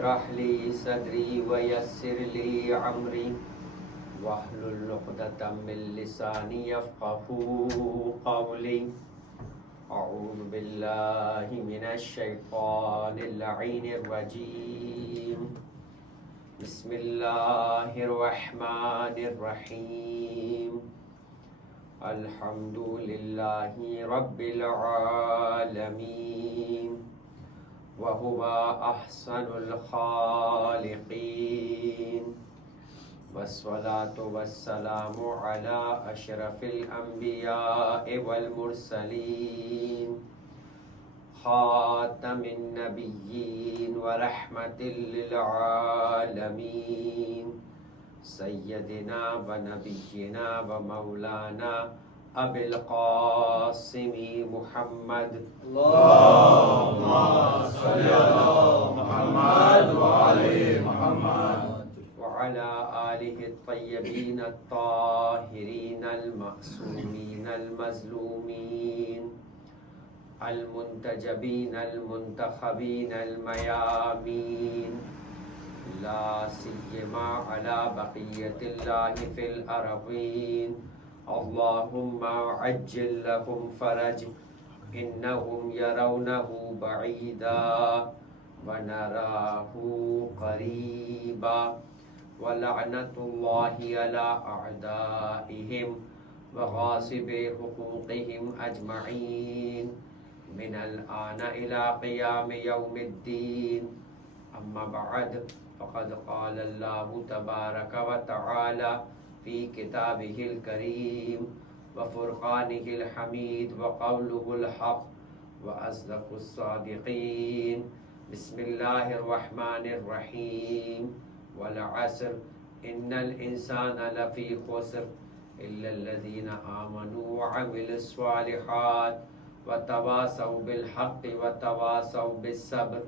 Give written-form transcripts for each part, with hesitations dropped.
اشرح لي صدري ويسر لي أمري واحلل عقدة من لساني يفقهوا قولي. أعوذ بالله من الشيطان اللعين الرجيم. بسم الله الرحمن الرحيم. الحمد لله رب العالمين وهو أحسن الخالقين والصلاة والسلام على أشرف الأنبياء والمرسلين خاتم النبيين ورحمة للعالمين سيدنا ونبينا ومولانا أبي القاسم محمد اللهم صل على محمد وعلى محمد وعلى آله الطيبين الطاهرين المعصومين المظلومين المنتجبين المنتخبين الميامين لا سيما على بقية الله في الأرضين. اللهم عجل لهم فرج إنهم يرونه بعيدا ونراه قريبا ولعنة الله على أعدائهم وغاصب حقوقهم أجمعين من الآن إلى قيام يوم الدين. أما بعد فقد قال الله تبارك وتعالى في كتابه الكريم وفرقانه الحميد وقوله الحق وأصدق الصادقين. بسم الله الرحمن الرحيم. والعصر إن الإنسان لفي خسر إلا الذين آمنوا وعملوا الصالحات وتواصوا بالحق وتواصوا بالصبر.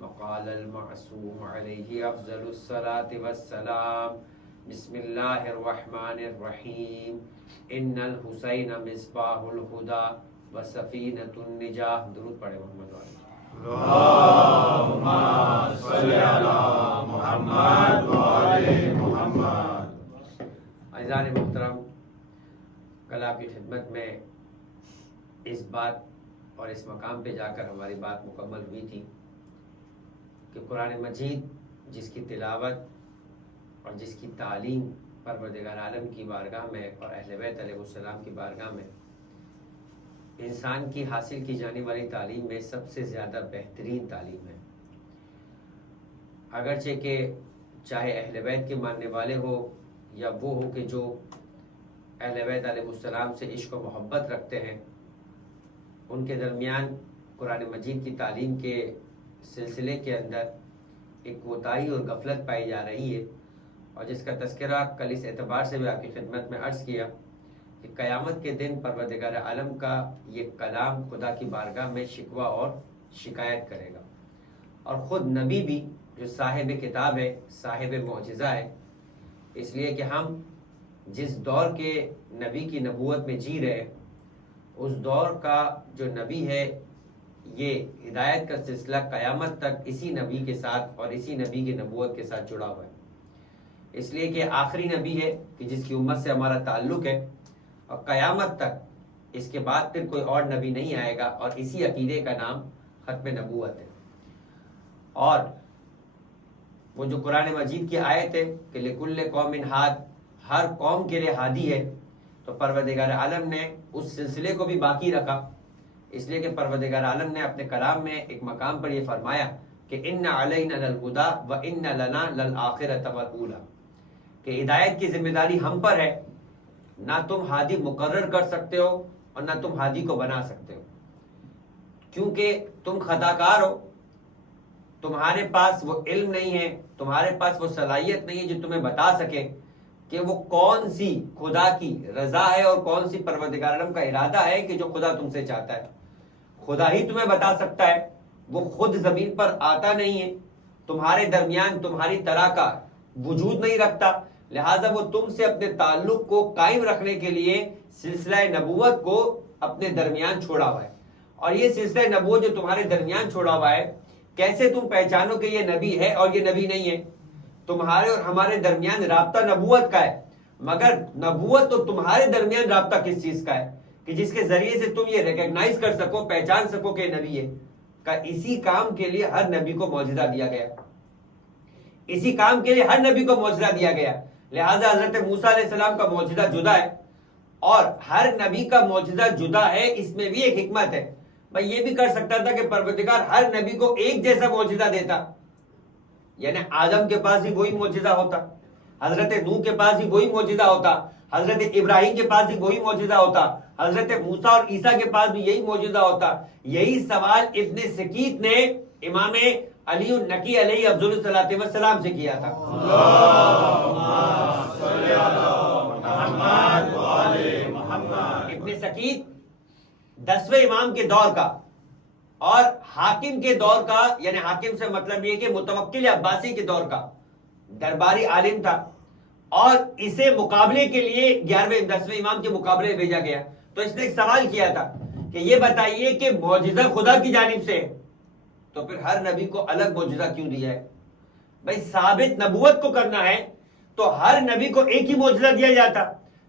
وقال المعصوم عليه أفضل الصلاة والسلام. بسم الله الرحمن الرحيم. إن الحسين مصباح الهدى وسفينة النجاة. درود پڑھے محمد والے. اللهم صل على محمد وعلى محمد. عزیزان محترم، کل آپ کی خدمت میں اس بات اور اس مقام پہ جا کر ہماری بات مکمل ہوئی تھی کہ قرآن مجید جس کی تلاوت اور جس کی تعلیم پروردگار عالم کی بارگاہ میں اور اہل بیت علیہ السلام کی بارگاہ میں انسان کی حاصل کی جانے والی تعلیم میں سب سے زیادہ بہترین تعلیم ہے. اگرچہ کہ چاہے اہل بیت کے ماننے والے ہو یا وہ ہو کہ جو اہل بیت علیہ السلام سے عشق و محبت رکھتے ہیں، ان کے درمیان قرآن مجید کی تعلیم کے سلسلے کے اندر ایک کوتاہی اور غفلت پائی جا رہی ہے، اور جس کا تذکرہ کل اس اعتبار سے بھی آپ کی خدمت میں عرض کیا کہ قیامت کے دن پروردگار عالم کا یہ کلام خدا کی بارگاہ میں شکوہ اور شکایت کرے گا. اور خود نبی بھی جو صاحب کتاب ہے، صاحب معجزہ ہے، اس لیے کہ ہم جس دور کے نبی کی نبوت میں جی رہے ہیں، اس دور کا جو نبی ہے، یہ ہدایت کا سلسلہ قیامت تک اسی نبی کے ساتھ اور اسی نبی کی نبوت کے ساتھ جڑا ہوا ہے. اس لیے کہ آخری نبی ہے کہ جس کی امت سے ہمارا تعلق ہے، اور قیامت تک اس کے بعد پھر کوئی اور نبی نہیں آئے گا، اور اسی عقیدے کا نام ختم نبوت ہے. اور وہ جو قرآن مجید کی آیت ہے کہ لِكُلِّ قَوْمٍ ہاد، ہر قوم کے لیے ہادی ہے، تو پروردگار عالم نے اس سلسلے کو بھی باقی رکھا. اس لیے کہ پروردگار عالم نے اپنے کلام میں ایک مقام پر یہ فرمایا کہ اِنَّ عَلَيْنَا لَلْهُدَىٰ وَإِنَّ لَنَا لَلْآخِرَةَ وَالْأُولَىٰ، کہ ہدایت کی ذمہ داری ہم پر ہے. نہ تم ہادی مقرر کر سکتے ہو اور نہ تم ہادی کو بنا سکتے ہو، کیونکہ تم خطا کار ہو. تمہارے پاس وہ علم نہیں ہے، تمہارے پاس وہ صلاحیت نہیں ہے جو تمہیں بتا سکے کہ وہ کون سی خدا کی رضا ہے اور کون سی پروردگار عالم کا ارادہ ہے کہ جو خدا تم سے چاہتا ہے. خدا ہی تمہیں بتا سکتا ہے، وہ خود زمین پر آتا نہیں ہے، تمہارے درمیان تمہاری طرح کا وجود نہیں رکھتا، لہٰذا وہ تم سے اپنے تعلق کو قائم رکھنے کے لیے سلسلہ نبوت کو اپنے درمیان چھوڑا ہوا ہے. اور یہ سلسلہ نبوت جو تمہارے درمیان چھوڑا ہوا ہے، کیسے تم پہچانو کہ یہ نبی ہے اور یہ نبی نہیں ہے؟ تمہارے اور ہمارے درمیان رابطہ نبوت کا ہے، مگر نبوت تو تمہارے درمیان رابطہ کس چیز کا ہے کہ جس کے ذریعے سے تم یہ ریکگنائز کر سکو، پہچان سکو کہ نبی ہے؟ کہ اسی کام کے لیے ہر نبی کو معجزہ دیا گیا، اسی کام کے لیے ہر نبی کو معجزہ دیا گیا۔ لہٰذا حضرت موسیٰ علیہ السلام کا معجزہ جدا ہے اور ہر نبی کا معجزہ جدا ہے۔ اس میں بھی ایک حکمت ہے، میں یہ بھی کر سکتا تھا کہ پروردگار ہر نبی کو ایک جیسا معجزہ دیتا، یعنی آدم کے پاس بھی وہی معجزہ ہوتا، حضرت نوح کے پاس بھی وہی معجزہ ہوتا، حضرت ابراہیم کے پاس بھی وہی معجزہ ہوتا، حضرت موسیٰ اور عیسیٰ کے پاس بھی یہی معجزہ ہوتا۔ یہی سوال ابن سکیت نے امام علی النقی علیہ افضل الصلاۃ والسلام سے کیا تھا۔ ابن سکیت 10ویں امام کے دور کا اور حاکم کے دور کا، یعنی حاکم سے مطلب یہ کہ متوکل عباسی کے دور کا درباری عالم تھا، اور اسے مقابلے کے لیے 10ویں امام کے مقابلے بھیجا گیا۔ تو اس نے ایک سوال کیا تھا کہ یہ بتائیے کہ معجزہ خدا کی جانب سے ہے تو پھر ہر نبی کو الگ معجزہ کیوں دیا ہے؟ بھائی ثابت نبوت کو کرنا ہے تو ہر نبی کو ایک ہی معجزہ دیا جاتا،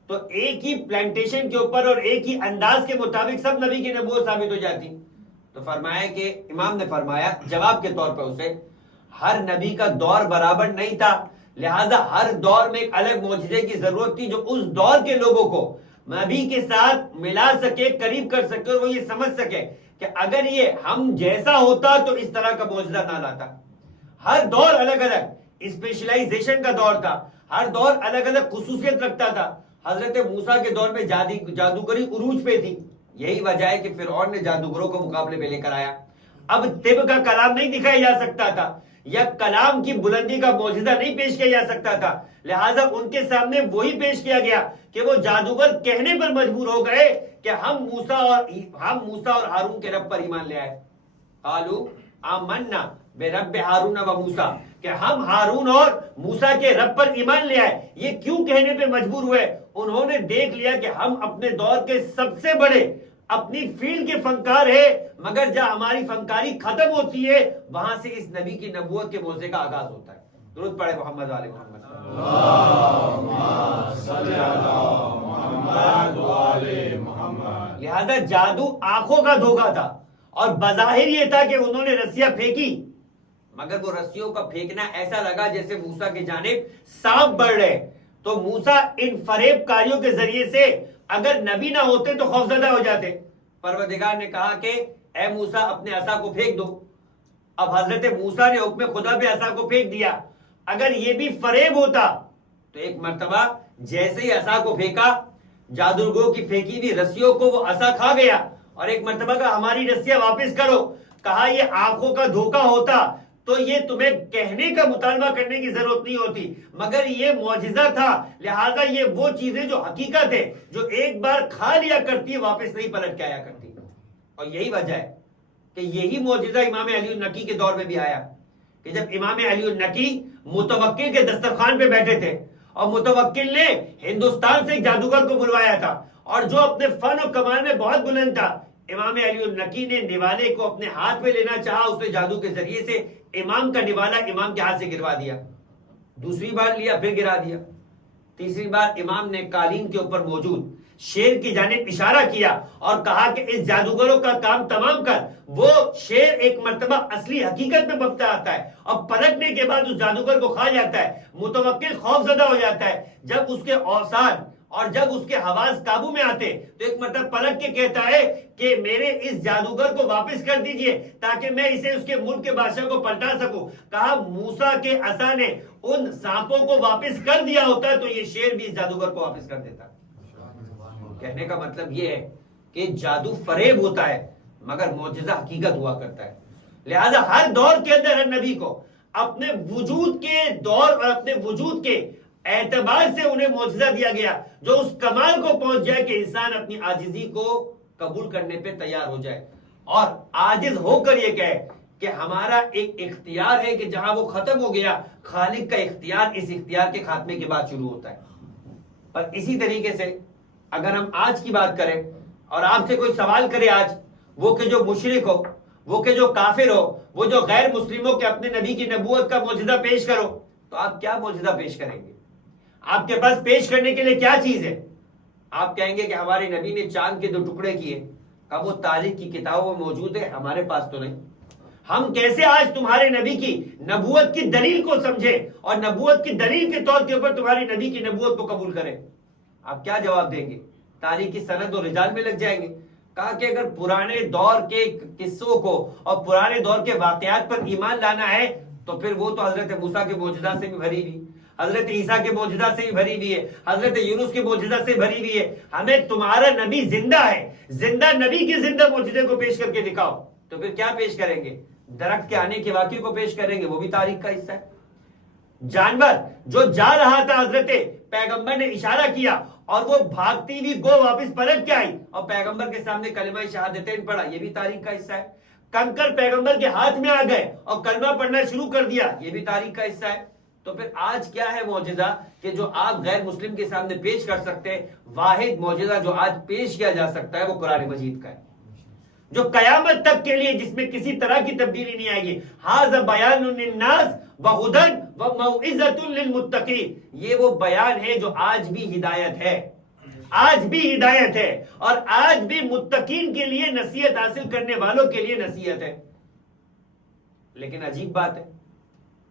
تو ایک ہی پلانٹیشن کے اوپر اور ایک ہی انداز کے مطابق سب نبی کی نبوت ثابت ہو جاتی۔ تو فرمایا کہ امام نے فرمایا جواب کے طور پر اسے، ہر نبی کا دور برابر نہیں تھا، لہذا ہر دور میں ایک الگ معجزے کی ضرورت تھی جو اس دور کے لوگوں کو نبی کے ساتھ ملا سکے، قریب کر سکے، اور وہ یہ سمجھ سکے کہ اگر یہ ہم جیسا ہوتا تو اس طرح کا معجزہ نہ لاتا۔ ہر دور الگ الگ اسپیشلائزیشن کا دور تھا، ہر دور الگ الگ خصوصیت رکھتا تھا۔ حضرت موسیٰ کے دور میں جادوگری عروج پہ تھی، یہی وجہ ہے کہ فرعون نے جادوگروں کو مقابلے میں لے کر آیا۔ اب طب کا کلام نہیں دکھایا جا سکتا تھا یا کلام کی بلندی کا معجزہ نہیں پیش کیا جا سکتا تھا، لہٰذا ان کے سامنے وہی پیش کیا گیا کہ وہ جادوگر کہنے پر مجبور ہو گئے کہ ہم موسیٰ اور ہارون کے رب پر ایمان لے آئے۔ قالوا آمنا برب ہارون و موسیٰ، کہ ہم ہارون اور موسیٰ کے رب پر ایمان لے آئے۔ یہ کیوں کہنے پہ مجبور ہوئے؟ انہوں نے دیکھ لیا کہ ہم اپنے دور کے سب سے بڑے اپنی فیلڈ کے فنکار ہے، مگر جہاں ہماری فنکاری ختم ہوتی ہے وہاں سے اس نبی کی نبوت کے موضوع کا آغاز ہوتا ہے۔ درود پڑھے محمد والے محمد۔ لہذا جادو آنکھوں کا دھوکہ تھا، اور بظاہر یہ تھا کہ انہوں نے رسیاں پھینکی، مگر وہ رسیوں کا پھینکنا ایسا لگا جیسے موسیٰ کی جانب سانپ بڑھ رہے۔ تو موسیٰ ان فریب کاریوں کے ذریعے سے اگر نبی نہ ہوتے تو خوفزدہ ہو جاتے۔ پروردگار نے کہا کہ اے موسیٰ اپنے عصا کو پھینک دو۔ اب حضرت موسیٰ نے حکم خدا پہ عصا کو پھینک دیا۔ اگر یہ بھی فریب ہوتا تو ایک مرتبہ جیسے ہی عصا کو پھینکا، جادوگروں کی پھینکی ہوئی رسیوں کو وہ عصا کھا گیا، اور ایک مرتبہ کہا ہماری رسیاں واپس کرو۔ کہا یہ آنکھوں کا دھوکہ ہوتا تو یہ تمہیں کہنے کا مطالبہ کرنے کی ضرورت نہیں ہوتی، مگر یہ معجزہ تھا، لہٰذا یہ وہ چیزیں جو حقیقت ہے، جو ایک بار کھا لیا کرتی واپس نہیں پلٹ کے آیا کرتی۔ اور یہی وجہ ہے کہ یہی معجزہ امام علی النقی کے دور میں بھی آیا کہ جب امام علی النقی متوکل کے دسترخوان پہ بیٹھے تھے اور متوکل نے ہندوستان سے ایک جادوگر کو بلوایا تھا، اور جو اپنے فن و کمال میں بہت بلند تھا، امام علی النقی نے نوالے کو اپنے ہاتھ میں لینا چاہا، اس نے جادو کے ذریعے سے امام کا نوالا امام کے ہاتھ سے گروا دیا۔ دوسری بار لیا پھر گرا دیا۔ تیسری بار امام نے قالین کے اوپر موجود شیر کی جانب اشارہ کیا اور کہا کہ اس جادوگروں کا کام تمام کر۔ وہ شیر ایک مرتبہ اصلی حقیقت میں بکتا آتا ہے اور پلٹنے کے بعد اس جادوگر کو کھا جاتا ہے۔ متوکل خوف زدہ ہو جاتا ہے جب اس کے اوصال اور جب اس کے حواس قابو میں آتے، تو ایک مرتبہ پلٹ کے کہتا ہے کہ میرے اس جادوگر کو واپس کر دیجئے تاکہ میں اسے اس کے ملک کے بادشاہ کو پلٹا سکوں۔ کہا موسیٰ کے عصا نے ان سانپوں کو واپس کر دیا ہوتا تو یہ شیر بھی اس جادوگر کو واپس کر دیتا۔ کہنے کا مطلب یہ ہے کہ جادو فریب ہوتا ہے مگر معجزہ حقیقت ہوا کرتا ہے۔ لہذا ہر دور کے اندر ہر نبی کو اپنے وجود کے دور اور اپنے وجود کے اعتبار سے انہیں معجزہ دیا گیا جو اس کمال کو پہنچ جائے کہ انسان اپنی عاجزی کو قبول کرنے پہ تیار ہو جائے اور عاجز ہو کر یہ کہے کہ ہمارا ایک اختیار ہے کہ جہاں وہ ختم ہو گیا، خالق کا اختیار اس اختیار کے خاتمے کے بعد شروع ہوتا ہے۔ اور اسی طریقے سے اگر ہم آج کی بات کریں اور آپ سے کوئی سوال کرے آج، وہ کہ جو مشرک ہو وہ کہ جو کافر ہو، وہ جو غیر مسلموں کے اپنے نبی کی نبوت کا معجزہ پیش کرو، تو آپ کیا معجزہ پیش کریں گے؟ آپ کے پاس پیش کرنے کے لیے کیا چیز ہے؟ آپ کہیں گے کہ ہمارے نبی نے چاند کے 2 ٹکڑے کیے، اب وہ تاریخ کی کتابوں میں موجود ہے، ہمارے پاس تو نہیں۔ ہم کیسے آج تمہارے نبی کی نبوت کی دلیل کو سمجھیں اور نبوت کی دلیل کے طور کے اوپر تمہاری نبی کی نبوت کو قبول کریں؟ آپ کیا جواب دیں گے؟ تاریخ کی سند و رجال میں لگ جائیں گے؟ کہا کہ اگر پرانے دور کے قصوں کو اور پرانے دور کے واقعات پر ایمان لانا ہے تو پھر وہ تو حضرت موسیٰ کے معجزات سے بھی بھری ہوئی، حضرت عیسیٰ کے معجزات سے بھی بھری ہوئی ہے، حضرت یونس کے معجزات سے بھری ہوئی ہے۔ ہمیں تمہارا نبی زندہ ہے، زندہ نبی کے زندہ معجزے کو پیش کر کے دکھاؤ۔ تو پھر کیا پیش کریں گے؟ درخت کے آنے کے واقعے کو پیش کریں گے، وہ بھی تاریخ کا حصہ ہے۔ جانور جو جا رہا تھا، حضرت پیغمبر نے اشارہ کیا اور وہ بھاگتی ہوئی گو واپس پلٹ کے آئی اور پیغمبر کے سامنے کلمہ شہادتین پڑھا، یہ بھی تاریخ کا حصہ ہے۔ کنکر پیغمبر کے ہاتھ میں آ گئے اور کلمہ پڑھنا شروع کر دیا، یہ بھی تاریخ کا حصہ ہے۔ تو پھر آج کیا ہے معجزہ کہ جو آپ غیر مسلم کے سامنے پیش کر سکتے ہیں؟ واحد معجزہ جو آج پیش کیا جا سکتا ہے وہ قرآن مجید کا ہے، جو قیامت تک کے لیے جس میں کسی طرح کی تبدیلی نہیں آئے گی۔ ھذا بیان للناس وہدی وموعظۃ للمتقین، یہ وہ بیان ہے جو آج بھی ہدایت ہے، آج بھی ہدایت ہے اور آج بھی متقین کے لیے نصیحت حاصل کرنے والوں کے لیے نصیحت ہے۔ لیکن عجیب بات ہے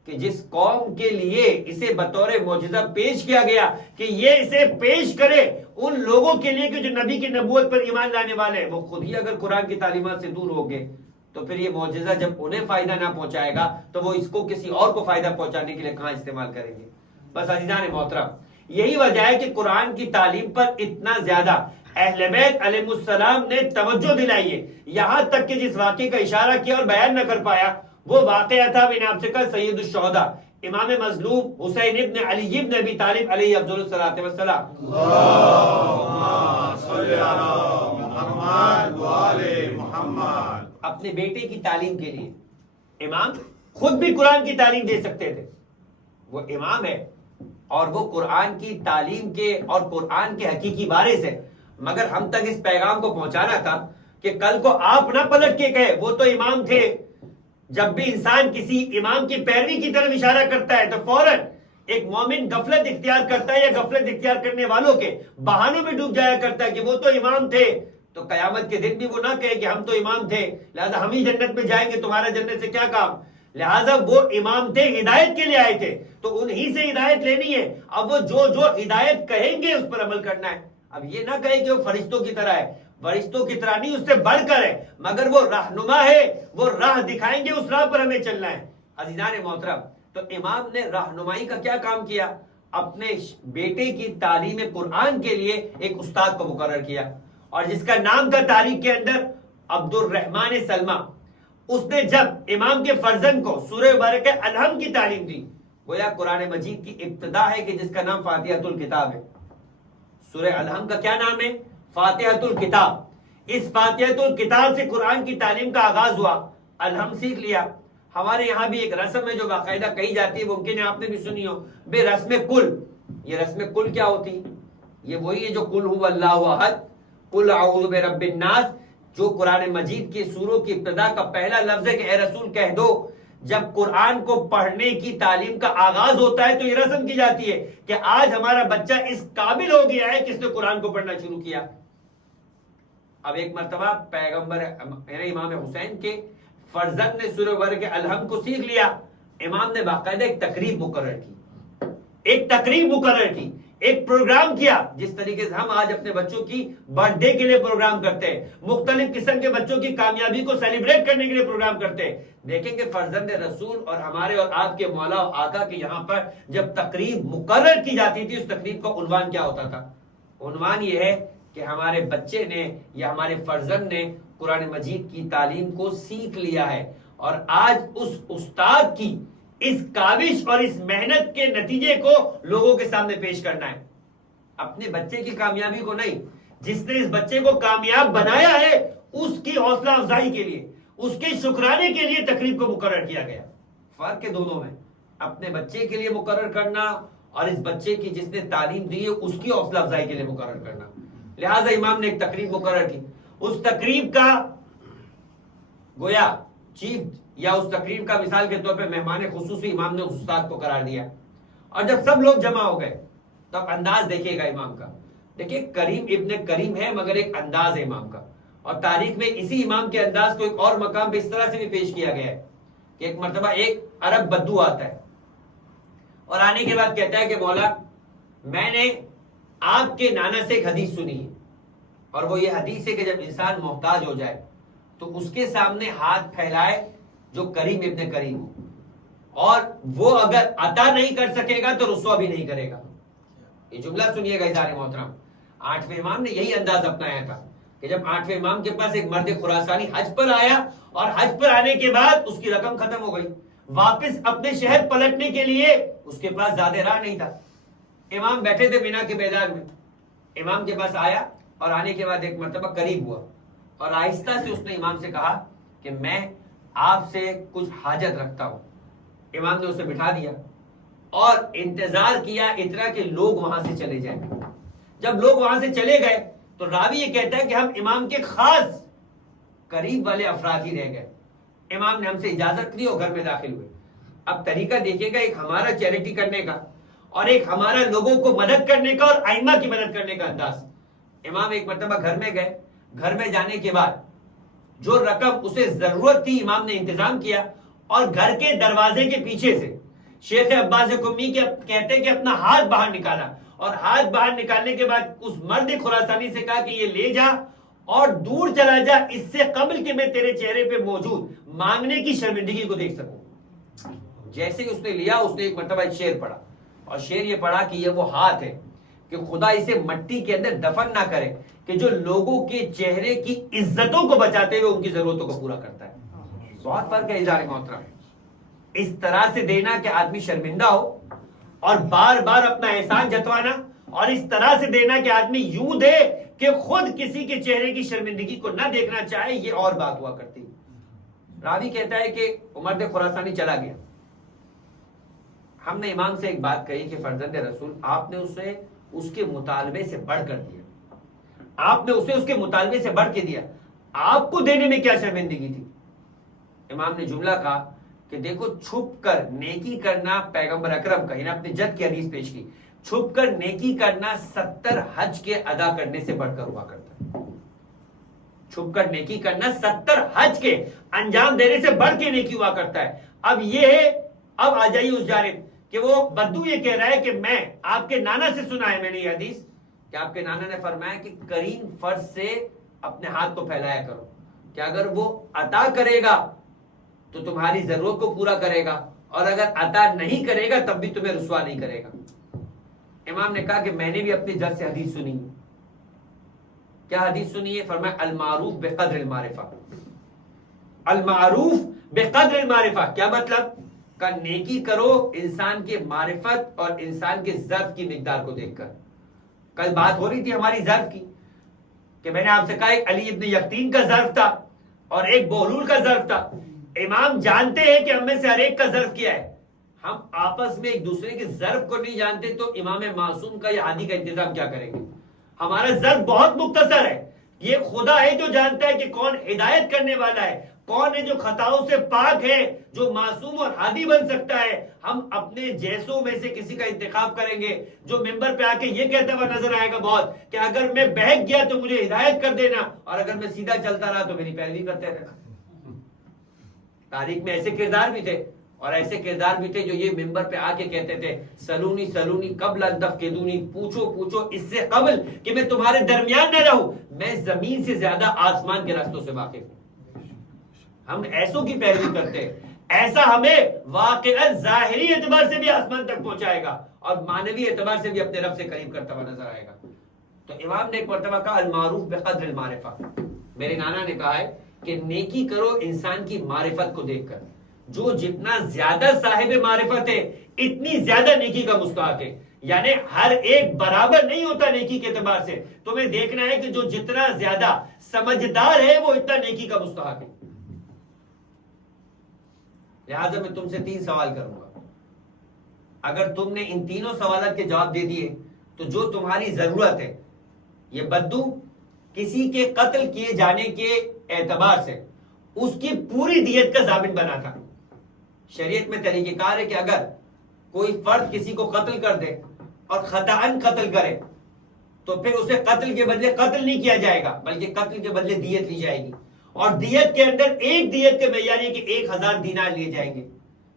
کہ جس قوم کے لیے اسے بطور معجزہ پیش کیا گیا کہ یہ اسے پیش کرے ان لوگوں کے لیے کہ جو نبی کی نبوت پر ایمان لانے والے ہیں، وہ خود ہی اگر قرآن کی تعلیمات سے دور ہو گئے تو پھر یہ معجزہ جب انہیں فائدہ نہ پہنچائے گا تو وہ اس کو کسی اور کو فائدہ پہنچانے کے لیے کہاں استعمال کریں گے؟ بس عزیزان محترم، یہی وجہ ہے کہ قرآن کی تعلیم پر اتنا زیادہ اہل بیت علیہ السلام نے توجہ دلائی ہے، یہاں تک کہ جس واقعے کا اشارہ کیا اور بیان نہ کر پایا وہ واقعہ تھا میں نے آپ سے کہا سید الشہداء امام مظلوم حسین ابن علی ابن ابی طالب علیہ افضل الصلاۃ والسلام۔ اللہم صلی علی محمد و آل محمد۔ اپنے بیٹے کی تعلیم کے لیے امام خود بھی قرآن کی تعلیم دے سکتے تھے، وہ امام ہے اور وہ قرآن کی تعلیم کے اور قرآن کے حقیقی وارث ہے، مگر ہم تک اس پیغام کو پہنچانا تھا کہ کل کو آپ نہ پلٹ کے کہے وہ تو امام تھے۔ جب بھی انسان کسی امام کی پیروی کی طرف اشارہ کرتا ہے تو فوراً ایک مومن غفلت اختیار کرتا ہے یا غفلت اختیار کرنے والوں کے بہانوں میں ڈوب جایا کرتا ہے کہ وہ تو امام تھے، تو قیامت کے دن بھی وہ نہ کہے کہ ہم تو امام تھے لہذا ہم ہی جنت میں جائیں گے، تمہارا جنت سے کیا کام؟ لہذا وہ امام تھے، ہدایت کے لیے آئے تھے تو انہی سے ہدایت لینی ہے۔ اب وہ جو ہدایت کہیں گے اس پر عمل کرنا ہے۔ اب یہ نہ کہے کہ وہ فرشتوں کی طرح ہے، فرشتوں کی طرح نہیں، اس سے بڑھ کر ہے، مگر وہ رہنما ہے، وہ راہ دکھائیں گے، اس راہ پر ہمیں چلنا ہے۔ عزیزان محترم، تو امام نے رہنمائی کا کیا کام کیا؟ اپنے بیٹے کی تعلیم قرآن کے لیے ایک استاد کو مقرر کیا اور جس کا نام تھا تاریخ کے اندر عبد الرحمن سلمہ۔ اس نے جب امام کے فرزند کو سورہ مبارکہ الحم کی تعلیم دی، گویا قرآن مجید کی ابتدا ہے کہ جس کا نام فاتحۃ الکتاب ہے۔ سورہ الحم کا کیا نام ہے؟ فاتحۃ الکتاب۔ اس فاتحۃ الکتاب سے قرآن کی تعلیم کا آغاز ہوا، الحم سیکھ لیا۔ ہمارے یہاں بھی ایک رسم ہے جو باقاعدہ کہی جاتی ہے، ممکن ہے آپ نے بھی سنی ہو، بے رسم کل۔ یہ رسم کل کیا ہوتی؟ یہ وہی ہے جو قل هو اللہ احد قل اعوذ برب الناس، جو قرآن مجید کی سوروں کی ابتدا کا پہلا لفظ ہے کہ اے رسول کہہ دو۔ جب قرآن کو پڑھنے کی تعلیم کا آغاز ہوتا ہے تو یہ رسم کی جاتی ہے کہ آج ہمارا بچہ اس قابل ہو گیا ہے کہ اس نے قرآن کو پڑھنا شروع کیا۔ اب ایک مرتبہ پیغمبر امام حسین کے فرزند نے سورہ مبارکہ الحم کو سیکھ لیا، امام نے باقاعدہ ایک تقریب مقرر کی، ایک پروگرام کیا، جس طریقے سے ہم آج اپنے بچوں کی برتھ ڈے کے لیے پروگرام کرتے ہیں، مختلف قسم کے بچوں کی کامیابی کو سیلیبریٹ کرنے کے لیے پروگرام کرتے ہیں۔ دیکھیں کہ فرزند رسول اور ہمارے اور آپ کے مولا و آقا کے یہاں پر جب تقریب مقرر کی جاتی تھی، اس تقریب کا عنوان کیا ہوتا تھا؟ عنوان یہ ہے کہ ہمارے بچے نے یا ہمارے فرزند نے قرآن مجید کی تعلیم کو سیکھ لیا ہے اور آج اس استاد کی اس کاوش اور اس محنت کے نتیجے کو لوگوں کے سامنے پیش کرنا ہے، اپنے بچے کی کامیابی کو نہیں، جس نے اس بچے کو کامیاب بنایا ہے اس کی حوصلہ افزائی کے لیے، اس کے شکرانے کے لیے تقریب کو مقرر کیا گیا۔ فرق ہے دونوں میں، اپنے بچے کے لیے مقرر کرنا اور اس بچے کی جس نے تعلیم دی ہے اس کی حوصلہ افزائی کے لیے مقرر کرنا۔ لہٰذا امام نے ایک تقریب مقرر کی، اس تقریب کا گویا چیف یا اس تقریب کا مثال کے طور پہ مہمان خصوصی امام نے اس استاد کو قرار دیا، اور جب سب لوگ جمع ہو گئے تو اب انداز دیکھیے گا امام کا. دیکھیے کریم ابن کریم ہے مگر ایک انداز ہے امام کا، اور تاریخ میں اسی امام کے انداز کو ایک اور مقام پہ اس طرح سے بھی پیش کیا گیا ہے کہ ایک مرتبہ ایک عرب بدو آتا ہے اور آنے کے بعد کہتا ہے کہ مولا میں نے آپ کے نانا سے ایک حدیث سنی ہے، اور وہ یہ حدیث ہے کہ جب انسان محتاج ہو جائے تو اس کے سامنے ہاتھ پھیلائے جو کریم ابن کریم ہو، اور وہ اگر عطا نہیں کر سکے گا تو رسوا بھی نہیں کرے گا. یہ جملہ سنیے گا عزیزان محترم. 8ویں امام نے یہی انداز اپنایا تھا کہ جب 8ویں امام کے پاس ایک مرد خراسانی حج پر آیا، اور حج پر آنے کے بعد اس کی رقم ختم ہو گئی، واپس اپنے شہر پلٹنے کے لیے اس کے پاس زیادہ راہ نہیں تھا. امام بیٹھے تھے مینا کے میدان میں، امام کے پاس آیا اور آنے کے بعد ایک مرتبہ قریب ہوا اور آہستہ سے اس نے امام سے کہا کہ میں آپ سے کچھ حاجت رکھتا ہوں. امام نے اسے بٹھا دیا اور انتظار کیا اتنا کہ لوگ وہاں سے چلے جائیں. جب لوگ وہاں سے چلے گئے تو راوی یہ کہتا ہے کہ ہم امام کے خاص قریب والے افراد ہی رہ گئے. امام نے ہم سے اجازت لی اور گھر میں داخل ہوئے. اب طریقہ دیکھیے گا، ایک ہمارا چیریٹی کرنے کا اور ایک ہمارا لوگوں کو مدد کرنے کا اور ائمہ کی مدد کرنے کا انداز. امام ایک مرتبہ گھر میں گئے، گھر میں جانے کے بعد جو رقم اسے ضرورت تھی امام نے انتظام کیا، اور گھر کے دروازے کے پیچھے سے شیخ عباس قمی کہتے ہیں کہ اپنا ہاتھ باہر نکالا، اور ہاتھ باہر نکالنے کے بعد اس مرد خراسانی سے کہا کہ یہ لے جا اور دور چلا جا، اس سے قبل کہ میں تیرے چہرے پہ موجود مانگنے کی شرمندگی کو دیکھ سکوں. جیسے اس نے لیا، اس نے ایک مرتبہ ایک شعر پڑھا، اور شعر یہ پڑھا کہ یہ وہ ہاتھ ہے کہ خدا اسے مٹی کے اندر دفن نہ کرے، کہ جو لوگوں کے چہرے کی عزتوں کو بچاتے ہوئے ان کی ضرورتوں کو پورا کرتا ہے. بہت فرق ہے اظہار محترم. اس طرح سے دینا کہ آدمی شرمندہ ہو اور بار بار اپنا احسان جتوانا، اور اس طرح سے دینا کہ آدمی یوں دے کہ خود کسی کے چہرے کی شرمندگی کو نہ دیکھنا چاہے، یہ اور بات ہوا کرتی. راوی کہتا ہے کہ عمر خراسانی چلا گیا. ہم نے امام سے ایک بات کہی کہ فرزند رسول آپ نے اسے اس کے مطالبے سے بڑھ کر دیا، آپ نے اسے اس کے مطالبے سے بڑھ کے دیا، آپ کو دینے میں کیا شرمندگی تھی؟ امام نے جملہ کہا کہ دیکھو چھپ کر نیکی کرنا پیغمبر اکرم کا، یعنی اپنے جد کی حدیث پیش کی، چھپ کر نیکی کرنا 70 حج کے ادا کرنے سے بڑھ کر ہوا کرتا ہے. چھپ کر نیکی کرنا 70 حج کے انجام دینے سے بڑھ کے نیکی ہوا کرتا ہے. اب یہ ہے، اب آ جائیے اس جانب کہ وہ بدو یہ کہہ رہا ہے کہ میں آپ کے نانا سے سنا ہے میں نے یہ حدیث کہ آپ کے نانا نے فرمایا کہ کریم فرض سے اپنے ہاتھ کو پھیلایا کرو کہ اگر وہ عطا کرے گا تو تمہاری ضرورت کو پورا کرے گا، اور اگر عطا نہیں کرے گا تب بھی تمہیں رسوا نہیں کرے گا. امام نے کہا کہ میں نے بھی اپنے جد سے حدیث سنی. کیا حدیث سنی ہے؟ فرمایا المعروف بقدر المعرفہ. المعروف بقدر المعرفہ کیا مطلب؟ کہ نیکی کرو انسان کے معرفت اور انسان کے ظرف کی مقدار کو دیکھ کر. کل بات ہو رہی تھی ہماری ظرف کی کہ میں نے آپ سے کہا ایک علی ابن یقطین کا ظرف تھا اور ایک بہلول کا ظرف تھا. امام جانتے ہیں کہ ہم میں سے ہر ایک کا ظرف کیا ہے. ہم آپس میں ایک دوسرے کے ظرف کو نہیں جانتے تو امام معصوم کا یا ہادی کا انتظام کیا کریں گے؟ ہمارا ظرف بہت مختصر ہے. یہ خدا ہے جو جانتا ہے کہ کون ہدایت کرنے والا ہے، کون ہے جو خطاؤں سے پاک ہے، جو معصوم اور ہادی بن سکتا ہے. ہم اپنے جیسوں میں سے کسی کا انتخاب کریں گے جو ممبر پہ آ کے یہ کہتا ہوا نظر آئے گا بہت کہ اگر میں بہک گیا تو مجھے ہدایت کر دینا، اور اگر میں سیدھا چلتا رہا تو میری پیروی کرتے رہنا. تاریخ میں ایسے کردار بھی تھے، اور ایسے کردار بھی تھے جو یہ ممبر پہ آ کے کہتے تھے سلونی سلونی قبل ان تفقدونی، پوچھو پوچھو اس سے قبل کہ میں تمہارے درمیان نہ رہوں، میں زمین سے زیادہ آسمان کے راستوں سے واقف ہوں. ہم ایسوں کی پیروی کرتے ہیں. ایسا ہمیں واقعا ظاہری اعتبار سے بھی آسمان تک پہنچائے گا اور معنوی اعتبار سے بھی اپنے رب سے قریب کرتا ہوا نظر آئے گا. تو امام نے ایک مرتبہ کہا المعروف بقدر المعرفہ. میرے نانا نے کہا ہے کہ نیکی کرو انسان کی معرفت کو دیکھ کر. جو جتنا زیادہ صاحب معرفت ہے اتنی زیادہ نیکی کا مستحق ہے. یعنی ہر ایک برابر نہیں ہوتا نیکی کے اعتبار سے. تمہیں دیکھنا ہے کہ جو جتنا زیادہ سمجھدار ہے وہ اتنا نیکی کا مستحق ہے. لہٰذا میں تم سے 3 سوال کروں گا. اگر تم نے ان تینوں سوالات کے جواب دے دیے تو جو تمہاری ضرورت ہے، یہ بدو کسی کے قتل کیے جانے کے اعتبار سے اس کی پوری دیت کا ضامن بنا تھا. شریعت میں طریقہ کار ہے کہ اگر کوئی فرد کسی کو قتل کر دے اور خطأً قتل کرے تو پھر اسے قتل کے بدلے قتل نہیں کیا جائے گا بلکہ قتل کے بدلے دیت لی جائے گی, اور دیت کے اندر ایک دیت کے معیار ہے کہ 1000 دینار لیے جائیں گے.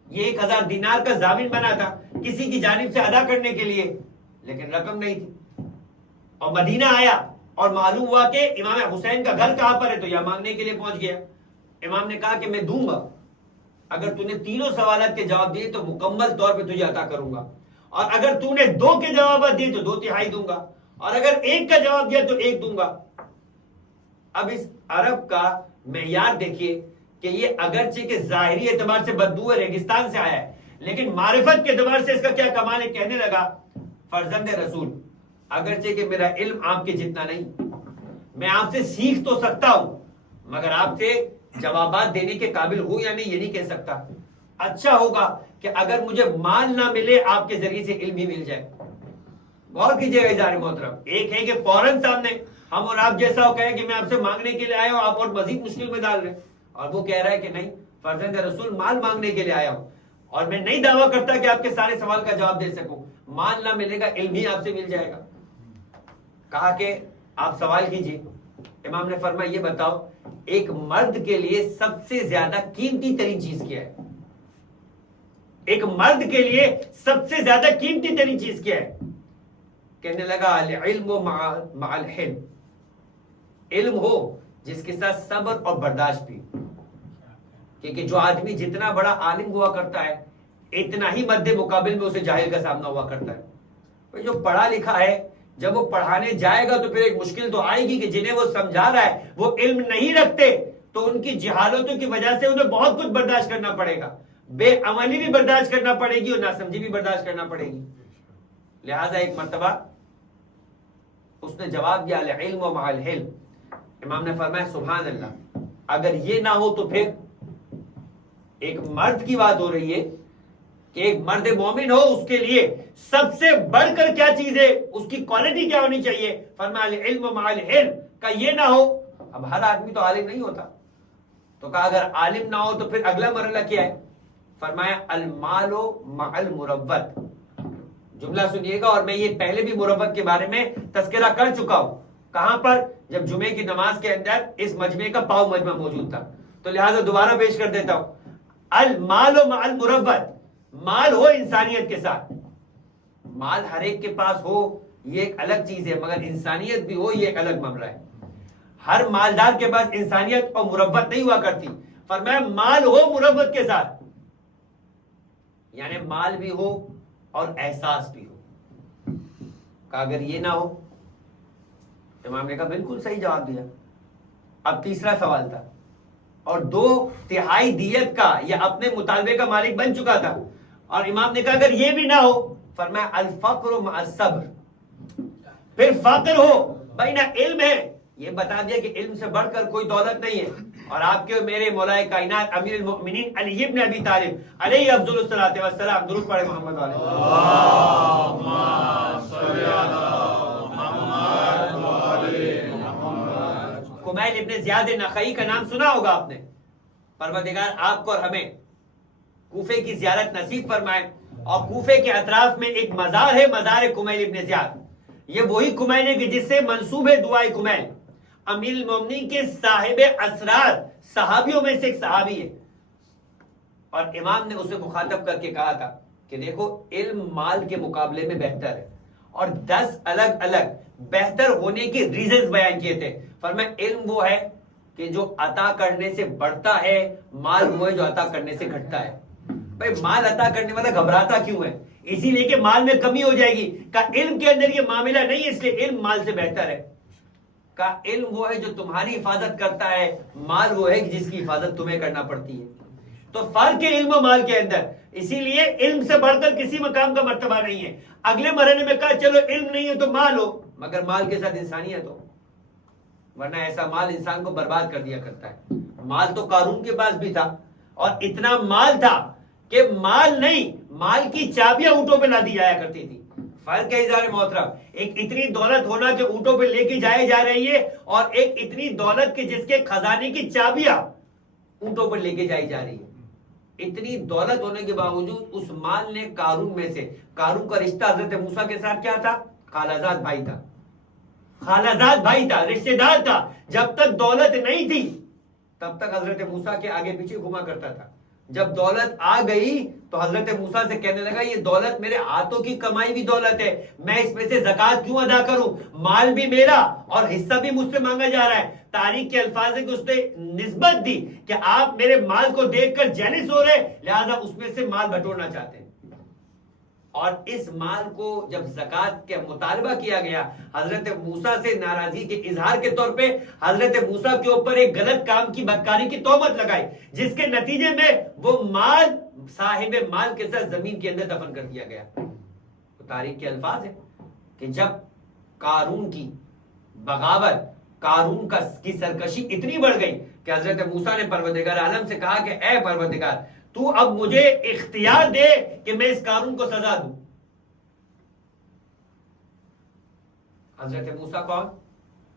یہ 1000 دینار کا ضامن بنا تھا کسی کی جانب سے ادا کرنے کے لیے, لیکن رقم نہیں تھی. اور مدینہ آیا اور معلوم ہوا کہ امام حسین کا گھر کہاں پر ہے, تو یہ مانگنے کے لیے پہنچ گیا. امام نے کہا کہ میں دوں گا, اگر تو نے تینوں سوالات کے جواب دیے تو مکمل طور پہ تجھے عطا کروں گا, اور اگر تو نے 2 کے جوابات دیے تو 2/3 دوں گا, اور اگر 1 کا جواب دیا تو 1 دوں گا. اب اس عرب کا معیار دیکھیے کہ یہ اگرچہ کہ ظاہری اعتبار سے بدبو ریگستان سے آیا ہے, لیکن معرفت کے اعتبار سے اس کا کیا کمال ہے. کہنے لگا فرزند رسول, اگرچہ کہ میرا علم آپ کے جتنا نہیں, میں آپ سے سیکھ تو سکتا ہوں, مگر آپ سے جوابات دینے کے قابل ہوں یا نہیں یہ نہیں کہہ سکتا. اچھا ہوگا کہ اگر مجھے مال نہ ملے آپ کے ذریعے سے علم ہی مل جائے. غور کیجیے گا اظہار محترم, ایک ہے کہ فوراً سامنے ہم اور آپ جیسا ہو کہیں کہ میں آپ سے مانگنے کے لیے آیا ہوں, آپ اور مزید مشکل میں ڈال رہے ہیں, اور وہ کہہ رہا ہے کہ نہیں فرزند رسول مال مانگنے کے لیے آیا ہوں, اور میں نہیں دعویٰ کرتا کہ آپ کے سارے سوال کا جواب دے سکوں, مال نہ ملے گا علم ہی آپ سے مل جائے گا. کہا کہ آپ سوال کیجیے. امام نے فرمایا یہ بتاؤ ایک مرد کے لیے سب سے زیادہ قیمتی ترین چیز کیا ہے؟ ایک مرد کے لیے سب سے زیادہ قیمتی ترین چیز کیا ہے؟ کہنے لگا العلم مع الحلم, علم ہو جس کے ساتھ صبر اور برداشت بھی, کیونکہ جو آدمی جتنا بڑا عالم ہوا کرتا ہے اتنا ہی مد مقابل میں اسے جاہل کا سامنا ہوا کرتا ہے. جو پڑھا لکھا ہے جب وہ پڑھانے جائے گا تو پھر ایک مشکل تو آئے گی کہ جنہیں وہ سمجھا رہا ہے وہ علم نہیں رکھتے, تو ان کی جہالتوں کی وجہ سے انہیں بہت کچھ برداشت کرنا پڑے گا, بے عملی بھی برداشت کرنا پڑے گی اور ناسمجھی بھی برداشت کرنا پڑے گی. لہذا ایک مرتبہ اس نے جواب دیا العلم مع الحلم. امام نے فرمایا سبحان اللہ, اگر یہ نہ ہو تو پھر ایک مرد کی بات ہو رہی ہے کہ ایک مرد مومن ہو اس کے لیے سب سے بڑھ کر کیا چیز ہے, اس کی کوالٹی کیا ہونی چاہیے. فرمایا العلم مع الحلم, کا یہ نہ ہو. اب ہر آدمی تو عالم نہیں ہوتا, تو کہا اگر عالم نہ ہو تو پھر اگلا مرحلہ کیا ہے. فرمایا المال مع المروت. جملہ سنیے گا, اور میں یہ پہلے بھی مروت کے بارے میں تذکرہ کر چکا ہوں. کہاں پر؟ جب جمعے کی نماز کے اندر اس مجمع کا پاؤ مجمع موجود تھا, تو لہذا دوبارہ پیش کر دیتا ہوں. المال مع المروت, مال ہو انسانیت کے ساتھ. مال ہر ایک کے پاس ہو یہ ایک الگ چیز ہے, مگر انسانیت بھی ہو یہ ایک الگ معاملہ ہے. ہر مالدار کے پاس انسانیت اور مروت نہیں ہوا کرتی. فرمایا مال ہو مروت کے ساتھ, یعنی مال بھی ہو اور احساس بھی ہو. کہا اگر یہ نہ ہو, امام نے کہا بالکل صحیح جواب دیا. اب تیسرا سوال تھا, اور 2/3 دیت کا یا اپنے مطالبے کا مالک بن چکا تھا, اور امام نے کہا اگر یہ بھی نہ ہو, فرمایا الفقر مع الصبر. پھر فقر ہو بھائی نہ علم ہے, یہ بتا دیا کہ علم سے بڑھ کر کوئی دولت نہیں ہے. اور آپ کے میرے مولا کائنات امیر المؤمنین علی ابن ابی طالب علیہ افضل الصلاۃ والسلام, درود پڑھے محمد علیہ. اللهم صل علی محمد وعلى محمد. کمیل ابن زیاد نخعی کا نام سنا ہوگا آپ نے. پروردگار آپ کو اور ہمیں کوفے کی زیارت نصیب فرمائے. اور کوفے کے اطراف میں ایک مزار ہے, مزار کمیل ابن زیاد. یہ وہی کمیل ہے کہ جس سے منسوب ہے دعائے کمیل. امیر المومنین کے صاحب اسرار صحابیوں میں سے ایک صحابی ہے, اور امام نے اسے مخاطب کر کے کہا تھا کہ دیکھو علم مال کے مقابلے میں بہتر ہے, اور 10 الگ الگ بہتر ہونے کے ریزنز بیان کیے تھے. فرمایا علم وہ ہے کہ جو عطا کرنے سے بڑھتا ہے, مال وہ ہے جو عطا کرنے سے گھٹتا ہے. بھائی مال عطا کرنے والا گھبراتا کیوں ہے؟ اسی لیے کہ مال میں کمی ہو جائے گی. کا علم کے اندر یہ معاملہ نہیں ہے, اس لیے علم مال سے بہتر ہے. کا علم وہ ہے جو تمہاری حفاظت کرتا ہے, مال وہ ہے جس کی حفاظت تمہیں کرنا پڑتی ہے. تو فرق ہے علم و مال کے اندر. اسی لیے علم سے بڑھ کر کسی مقام کا مرتبہ نہیں ہے. اگلے مرحلے میں کہا چلو علم نہیں ہے تو مال ہو, مگر مال کے ساتھ انسانیت ہو, ورنہ ایسا مال انسان کو برباد کر دیا کرتا ہے. مال تو قارون کے پاس بھی تھا, اور اتنا مال تھا کہ مال نہیں, مال کی چابیاں اونٹوں پہ لا دی جایا کرتی تھی. فرق ہے اظہار محترم, ایک اتنی دولت ہونا کہ اونٹوں پہ لے کے جائے جا رہی ہے, اور ایک اتنی دولت کہ جس کے خزانے کی چابیاں اونٹوں پر لے کے جائی جا رہی ہے. اتنی دولت ہونے کے باوجود اس مال نے قارون میں سے، قارون کا رشتہ حضرت موسیٰ کے ساتھ کیا تھا؟ خالازاد بھائی تھا، خالازاد بھائی تھا، رشتہ دار تھا. جب تک دولت نہیں تھی تب تک حضرت موسیٰ کے آگے پیچھے گھوما کرتا تھا. جب دولت آ گئی تو حضرت موسیٰ سے کہنے لگا یہ دولت میرے ہاتھوں کی کمائی ہوئی دولت ہے، میں اس میں سے زکوٰۃ کیوں ادا کروں؟ مال بھی میرا اور حصہ بھی مجھ سے مانگا جا رہا ہے. تاریخ کے الفاظ ہے کہ اس نے نسبت دی کہ آپ میرے مال کو دیکھ کر جیلس ہو رہے، لہذا اس میں سے مال بٹورنا چاہتے ہیں. اور اس مال کو جب زکوٰۃ کا مطالبہ کیا گیا، حضرت موسیٰ سے ناراضی کے اظہار کے طور پہ حضرت موسیٰ کے اوپر ایک غلط کام کی بدکاری کی تہمت لگائی، جس کے نتیجے میں وہ مال صاحب مال کے ساتھ زمین کے اندر دفن کر دیا گیا. تو تاریخ کے الفاظ ہے کہ جب قارون کی بغاوت، قارون کی سرکشی اتنی بڑھ گئی کہ حضرت موسیٰ نے پروردگار عالم سے کہا کہ اے پروردگار تو اب مجھے اختیار دے کہ میں اس قارون کو سزا دوں. حضرت موسیٰ کون؟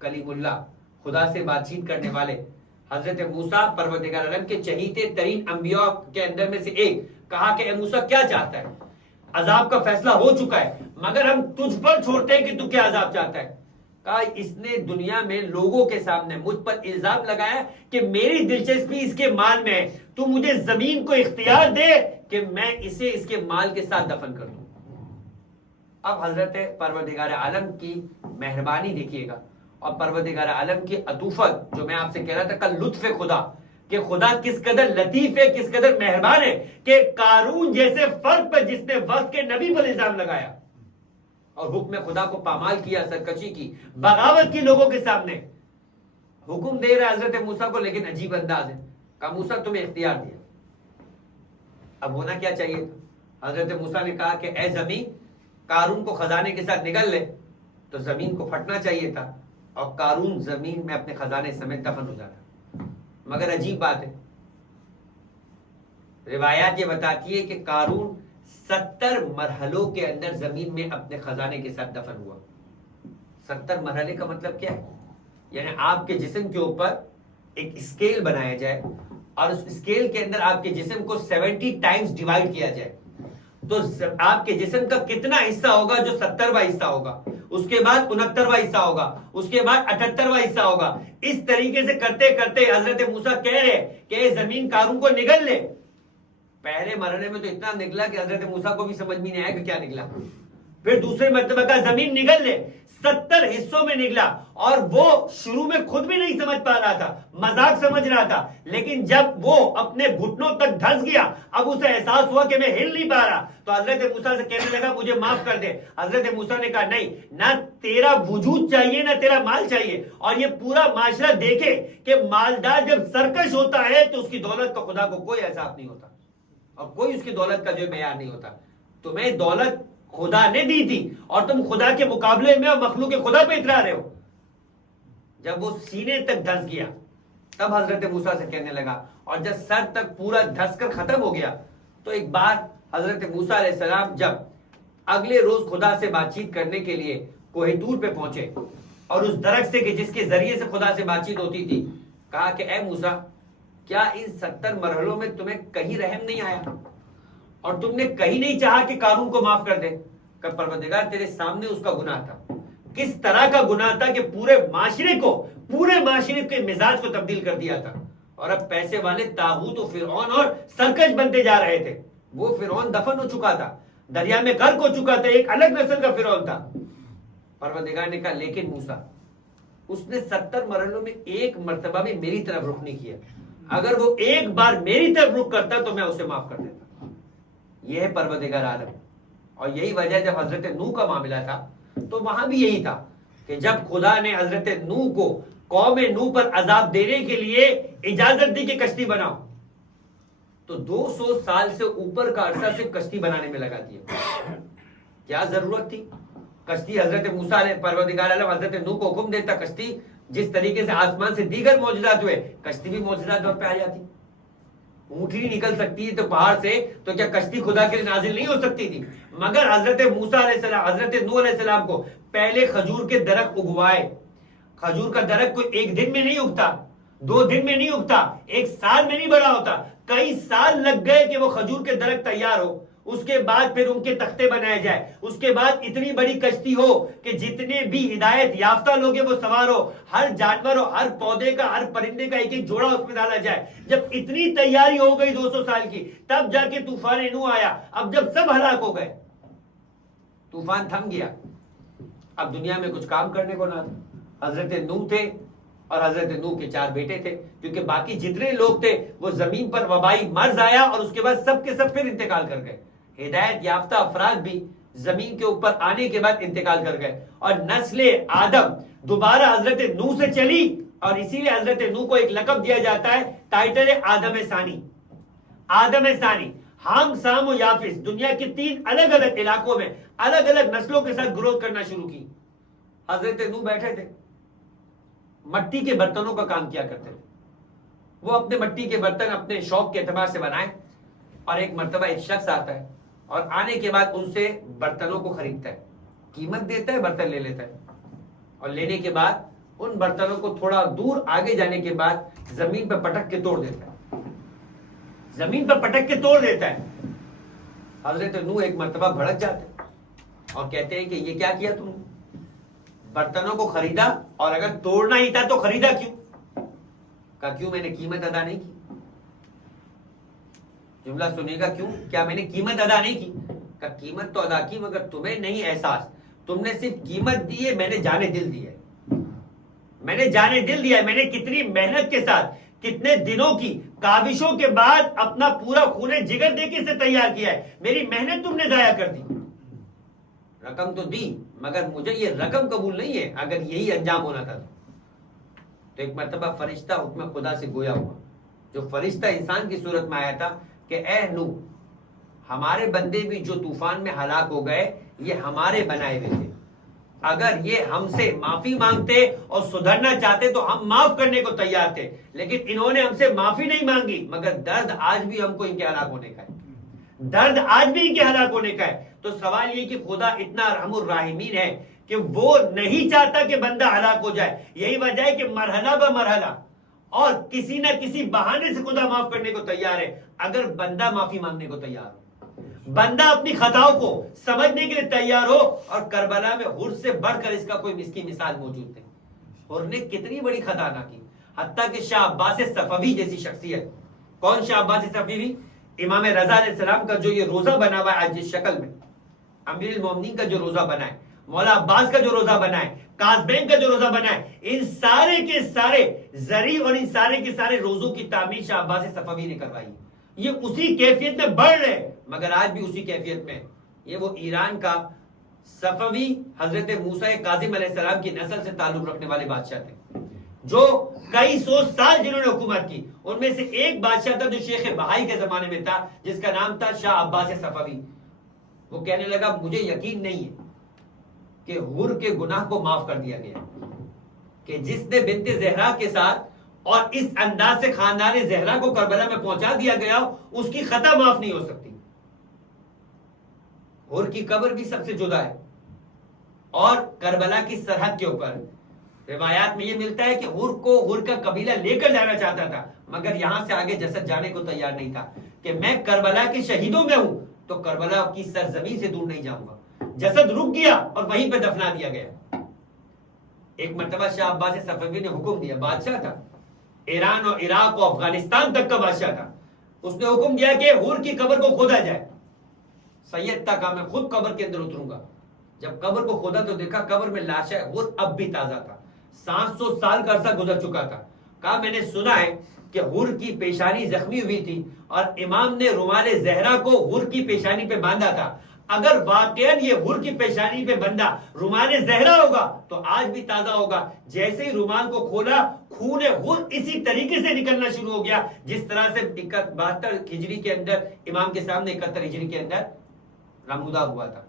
کلیم اللہ، خدا سے بات چیت کرنے والے. حضرت موسیٰ پروردگار عالم کے چہیتے ترین انبیاء کے اندر میں سے ایک. کہا کہ اے موسیٰ کیا چاہتا ہے؟ عذاب کا فیصلہ ہو چکا ہے مگر ہم تجھ پر چھوڑتے ہیں کہ تو کیا عذاب چاہتا ہے. کہا اس نے دنیا میں لوگوں کے سامنے مجھ پر الزام لگایا کہ میری دلچسپی اس کے مال میں ہے، تو مجھے زمین کو اختیار دے کہ میں اسے اس کے مال کے ساتھ دفن کر دوں. اب حضرت پروردگار عالم کی مہربانی دیکھیے گا اور پروردگار عالم کی عطوفت، جو میں آپ سے کہہ رہا تھا کل، لطف خدا کہ خدا کس قدر لطیف ہے، کس قدر مہربان ہے کہ قارون جیسے فرد پر جس نے وقت کے نبی پر الزام لگایا اور حکم خدا کو پامال کیا، سرکشی کی، بغاوت کی لوگوں کے سامنے، حکم دے رہا حضرت موسیٰ کو لیکن عجیب انداز ہے. کہا موسیٰ تمہیں اختیار دیا. اب ہونا کیا چاہیے تھا؟ حضرت موسیٰ نے کہا کہ اے زمین قارون کو خزانے کے ساتھ نگل لے، تو زمین کو پھٹنا چاہیے تھا اور قارون زمین میں اپنے خزانے سمیت دفن ہو جاتا. مگر عجیب بات ہے، روایات یہ بتاتی ہے کہ قارون 70 مرحلوں کے اندر زمین میں اپنے خزانے کے ساتھ دفن ہوا. 70 مرحلے کا مطلب کیا ہے؟ یعنی آپ کے جسم کے اوپر ایک اسکیل بنایا جائے اور اس اسکیل کے اندر آپ کے جسم کو 70 ٹائمز ڈیوائیڈ کیا جائے، تو آپ کے جسم کا کتنا حصہ ہوگا؟ جو 70واں حصہ ہوگا، اس کے بعد 69واں حصہ ہوگا، اس کے بعد 78واں حصہ ہوگا. اس طریقے سے کرتے کرتے حضرت موسیٰ کہہ رہے کہ اے زمین قارون کو نگل لے. پہلے مرحلے میں تو اتنا نکلا کہ حضرت موسیٰ کو بھی سمجھ میں نہیں آیا کہ کیا نکلا. پھر دوسرے مرتبہ کا زمین نگل لے، 70 حصوں میں نگلا. اور وہ شروع میں خود بھی نہیں سمجھ پا رہا تھا، مذاق سمجھ رہا تھا، لیکن جب وہ اپنے گھٹنوں تک دھس گیا، اب اسے احساس ہوا کہ میں ہل نہیں پا رہا، تو حضرت موسیٰ سے کہنے لگا مجھے معاف کر دے. حضرت موسیٰ نے کہا نہیں، نہ تیرا وجود چاہیے نہ تیرا مال چاہیے. اور یہ پورا معاشرہ دیکھے کہ مالدار جب سرکش ہوتا ہے تو اس کی دولت کا خدا کو کوئی احساس نہیں ہوتا اور کوئی اس کی دولت کا جو معیار نہیں ہوتا. تمہیں دولت خدا نے دی تھی اور تم خدا کے مقابلے میں اور مخلوق خدا پہ اترا رہے ہو. جب وہ سینے تک دھس گیا تب حضرت موسیٰ سے کہنے لگا، اور جب سر تک پورا دھس کر ختم ہو گیا تو ایک بار حضرت موسیٰ علیہ السلام جب اگلے روز خدا سے بات چیت کرنے کے لیے کوہ طور پہ پہنچے اور اس درخت سے کہ جس کے ذریعے سے خدا سے بات چیت ہوتی تھی، کہا کہ اے موسیٰ کیا ان 70 مرحلوں میں تمہیں کہیں رحم نہیں آیا اور تم نے کہیں نہیں چاہا کہ قارون کو معاف کر دے؟ کہ پروردگار تیرے سامنے اس کا گناہ تھا. کس طرح کا گناہ تھا کہ پورے معاشرے کے مزاج کو تبدیل کر دیا تھا اور اب پیسے والے طاغوت و فرعون اور سرکش بنتے جا رہے تھے. وہ فرعون دفن ہو چکا تھا، دریا میں غرق ہو چکا تھا، ایک الگ نسل کا فرعون تھا. پروردگار نے کہا لیکن موسیٰ اس نے 70 مرحلوں میں ایک مرتبہ بھی میری طرف رخ نہیں کیا، اگر وہ ایک بار میری طرف رخ کرتا تو میں اسے معاف کر دیتا. یہ ہے پروردگار عالم. اور یہی وجہ جب حضرت نوح کا معاملہ تھا تو وہاں بھی یہی تھا کہ جب خدا نے حضرت نوح کو قوم نوح پر عذاب دینے کے لیے اجازت دی کہ کشتی بناؤ، تو 200 سال سے اوپر کا عرصہ صرف کشتی بنانے میں لگا دیا. کیا ضرورت تھی؟ کشتی حضرت موسیٰ علیہ پروردگار عالم حضرت نوح کو حکم دیتا، کشتی جس طریقے سے آسمان سے دیگر معجزات ہوئے کشتی بھی معجزات وقت پہ آ جاتی. اونٹنی نکل سکتی ہے تو پہاڑ سے، تو کیا کشتی خدا کے لیے نازل نہیں ہو سکتی تھی؟ مگر حضرت موسیٰ علیہ السلام، حضرت نوح علیہ السلام کو پہلے کھجور کے درخت اگوائے. کھجور کا درخت کوئی ایک دن میں نہیں اگتا، 2 دن میں نہیں اگتا، 1 سال میں نہیں بڑا ہوتا، کئی سال لگ گئے کہ وہ کھجور کے درخت تیار ہو، اس کے بعد پھر ان کے تختے بنائے جائے، اس کے بعد اتنی بڑی کشتی ہو کہ جتنے بھی ہدایت یافتہ لوگ ہیں وہ سوار ہو، ہر جانور ہو، ہر پودے کا، ہر پرندے کا ایک ایک جوڑا اس میں ڈالا جائے۔ جب اتنی تیاری ہو گئی 200 سال کی، تب جا کے طوفان نوح آیا۔ اب جب سب ہلاک ہو گئے، طوفان تھم گیا، اب دنیا میں کچھ کام کرنے کو نہ تھا۔ حضرت نوح تھے اور حضرت نوح کے 4 بیٹے تھے، کیونکہ باقی جتنے لوگ تھے وہ زمین پر وبائی مرض آیا اور اس کے بعد سب کے سب پھر انتقال کر گئے۔ ہدایت یافتہ افراد بھی زمین کے اوپر آنے کے بعد انتقال کر گئے، اور نسل آدم دوبارہ حضرت نوح سے چلی، اور اسی لیے حضرت نوح کو ایک لقب دیا جاتا ہے، ٹائٹل ہے آدم ثانی۔ آدم ثانی، ہام، سام و یافس، دنیا کے 3 الگ الگ علاقوں میں الگ الگ نسلوں کے ساتھ گروتھ کرنا شروع کی۔ حضرت نوح بیٹھے تھے، مٹی کے برتنوں کا کام کیا کرتے تھے، وہ اپنے مٹی کے برتن اپنے شوق کے اعتبار سے بنائے، اور ایک مرتبہ ایک شخص آتا ہے اور آنے کے بعد ان سے برتنوں کو خریدتا ہے، قیمت دیتا ہے، برتن لے لیتا ہے، اور لینے کے بعد ان برتنوں کو تھوڑا دور آگے جانے کے بعد زمین پر پٹک کے توڑ دیتا ہے، زمین پر پٹک کے توڑ دیتا ہے۔ حضرت نوح ایک مرتبہ بھڑک جاتے ہیں اور کہتے ہیں کہ یہ کیا کیا تم نے؟ برتنوں کو خریدا، اور اگر توڑنا ہی تھا تو خریدا کیوں؟ کہا کیوں میں نے قیمت ادا نہیں کی؟ جملہ سنیے گا، کیوں؟ کیا میں نے قیمت ادا نہیں کی؟ کہا قیمت تو ادا کی، مگر تمہیں نہیں احساس، تم نے صرف قیمت دی ہے، میں نے جانے دل دی ہے، میں نے جانے دل دیا ہے، میں نے کتنی محنت کے ساتھ، کتنے دنوں کی کاوشوں کے بعد اپنا پورا خون جگر دے کے اسے تیار کیا ہے، میری محنت تم نے ضائع کر دی۔ رقم تو دی، مگر مجھے یہ رقم قبول نہیں ہے، اگر یہی انجام ہونا تھا تو ایک مرتبہ فرشتہ حکم خدا سے گویا ہوا، جو فرشتہ انسان کی صورت میں آیا تھا کہ اے نوح، ہمارے بندے بھی جو طوفان میں ہلاک ہو گئے یہ ہمارے بنائے ہوئے تھے، اگر یہ ہم سے معافی مانگتے اور سدھرنا چاہتے تو ہم معاف کرنے کو تیار تھے، لیکن انہوں نے ہم سے معافی نہیں مانگی، مگر درد آج بھی ہم کو ان کے ہلاک ہونے کا ہے، درد آج بھی ان کے ہلاک ہونے کا ہے۔ تو سوال یہ کہ خدا اتنا رحم الراحمین ہے کہ وہ نہیں چاہتا کہ بندہ ہلاک ہو جائے، یہی وجہ ہے کہ مرحلہ بہ مرحلہ اور کسی نہ کسی بہانے سے خدا معاف کرنے کو تیار ہے، اگر بندہ معافی مانگنے کو تیار ہو، بندہ اپنی خطاؤں کو سمجھنے کے لیے تیار ہو۔ اور کربلا میں حر سے بڑھ کر اس کا کوئی اس کی مثال موجود نہیں، حر نے کتنی بڑی خطا نہ کی، حتیٰ کہ شاہ عباس صفوی جیسی شخصیت۔ کون شاہ عباس صفوی؟ امام رضا علیہ السلام کا جو یہ روزہ بنا ہوا ہے آج جس شکل میں، امیر المومنین کا جو روزہ بنا ہے، مولا عباس کا جو روزہ بنا ہے، قاسبین کا جو روزہ بنا ہے، ان سارے کے سارے زری اور ان سارے کے سارے روزوں کی تعمیر شاہ عباس صفوی نے کروائی، یہ اسی کیفیت میں بڑھ رہے، مگر آج بھی اسی کیفیت میں۔ یہ وہ ایران کا صفوی حضرت موسیٰ کاظم علیہ السلام کی نسل سے تعلق رکھنے والے بادشاہ تھے، جو کئی سو سال جنہوں نے حکومت کی، ان میں سے ایک بادشاہ تھا جو شیخ بہائی کے زمانے میں تھا، جس کا نام تھا شاہ عباس صفوی۔ وہ کہنے لگا مجھے یقین نہیں ہے کہ حر کے گناہ کو معاف کر دیا گیا، کہ جس نے بنت زہرا کے ساتھ اور اس انداز سے خاندان زہرا کو کربلا میں پہنچا دیا گیا، اس کی خطا معاف نہیں ہو سکتی۔ حر کی قبر بھی سب سے جدا ہے، اور کربلا کی سرحد کے اوپر روایات میں یہ ملتا ہے کہ حر کا قبیلہ لے کر جانا چاہتا تھا، مگر یہاں سے آگے جسد جانے کو تیار نہیں تھا کہ میں کربلا کے شہیدوں میں ہوں تو کربلا کی سرزمین سے دور نہیں جاؤں گا۔ جسد رک گیا اور وہیں پہ دفنا دیا گیا۔ ایک مرتبہ شاہ عباس صفوی نے حکم دیا، بادشاہ تھا، ایران اور عراق اور افغانستان تک کا بادشاہ تھا، اس نے حکم دیا کہ حر کی قبر کو کھودا جائے۔ سید تھا، کہا میں خود قبر کے اندر اتروں گا۔ جب قبر کو کھودا تو دیکھا قبر میں لاش حر اب بھی تازہ تھا، 700 سال کا عرصہ گزر چکا تھا۔ کہا میں نے سنا ہے کہ حر کی پیشانی زخمی ہوئی تھی اور امام نے رومال زہرا کو حر کی پیشانی پہ باندھا تھا، اگر واقعاً یہ حر کی پیشانی پہ بندہ رومال زہرا ہوگا تو آج بھی تازہ ہوگا۔ جیسے ہی رومال کو کھولا، خون حر اسی طریقے سے نکلنا شروع ہو گیا جس طرح سے 72 ہجری کے اندر امام کے سامنے 71 ہجری کے اندر رمودہ ہوا تھا،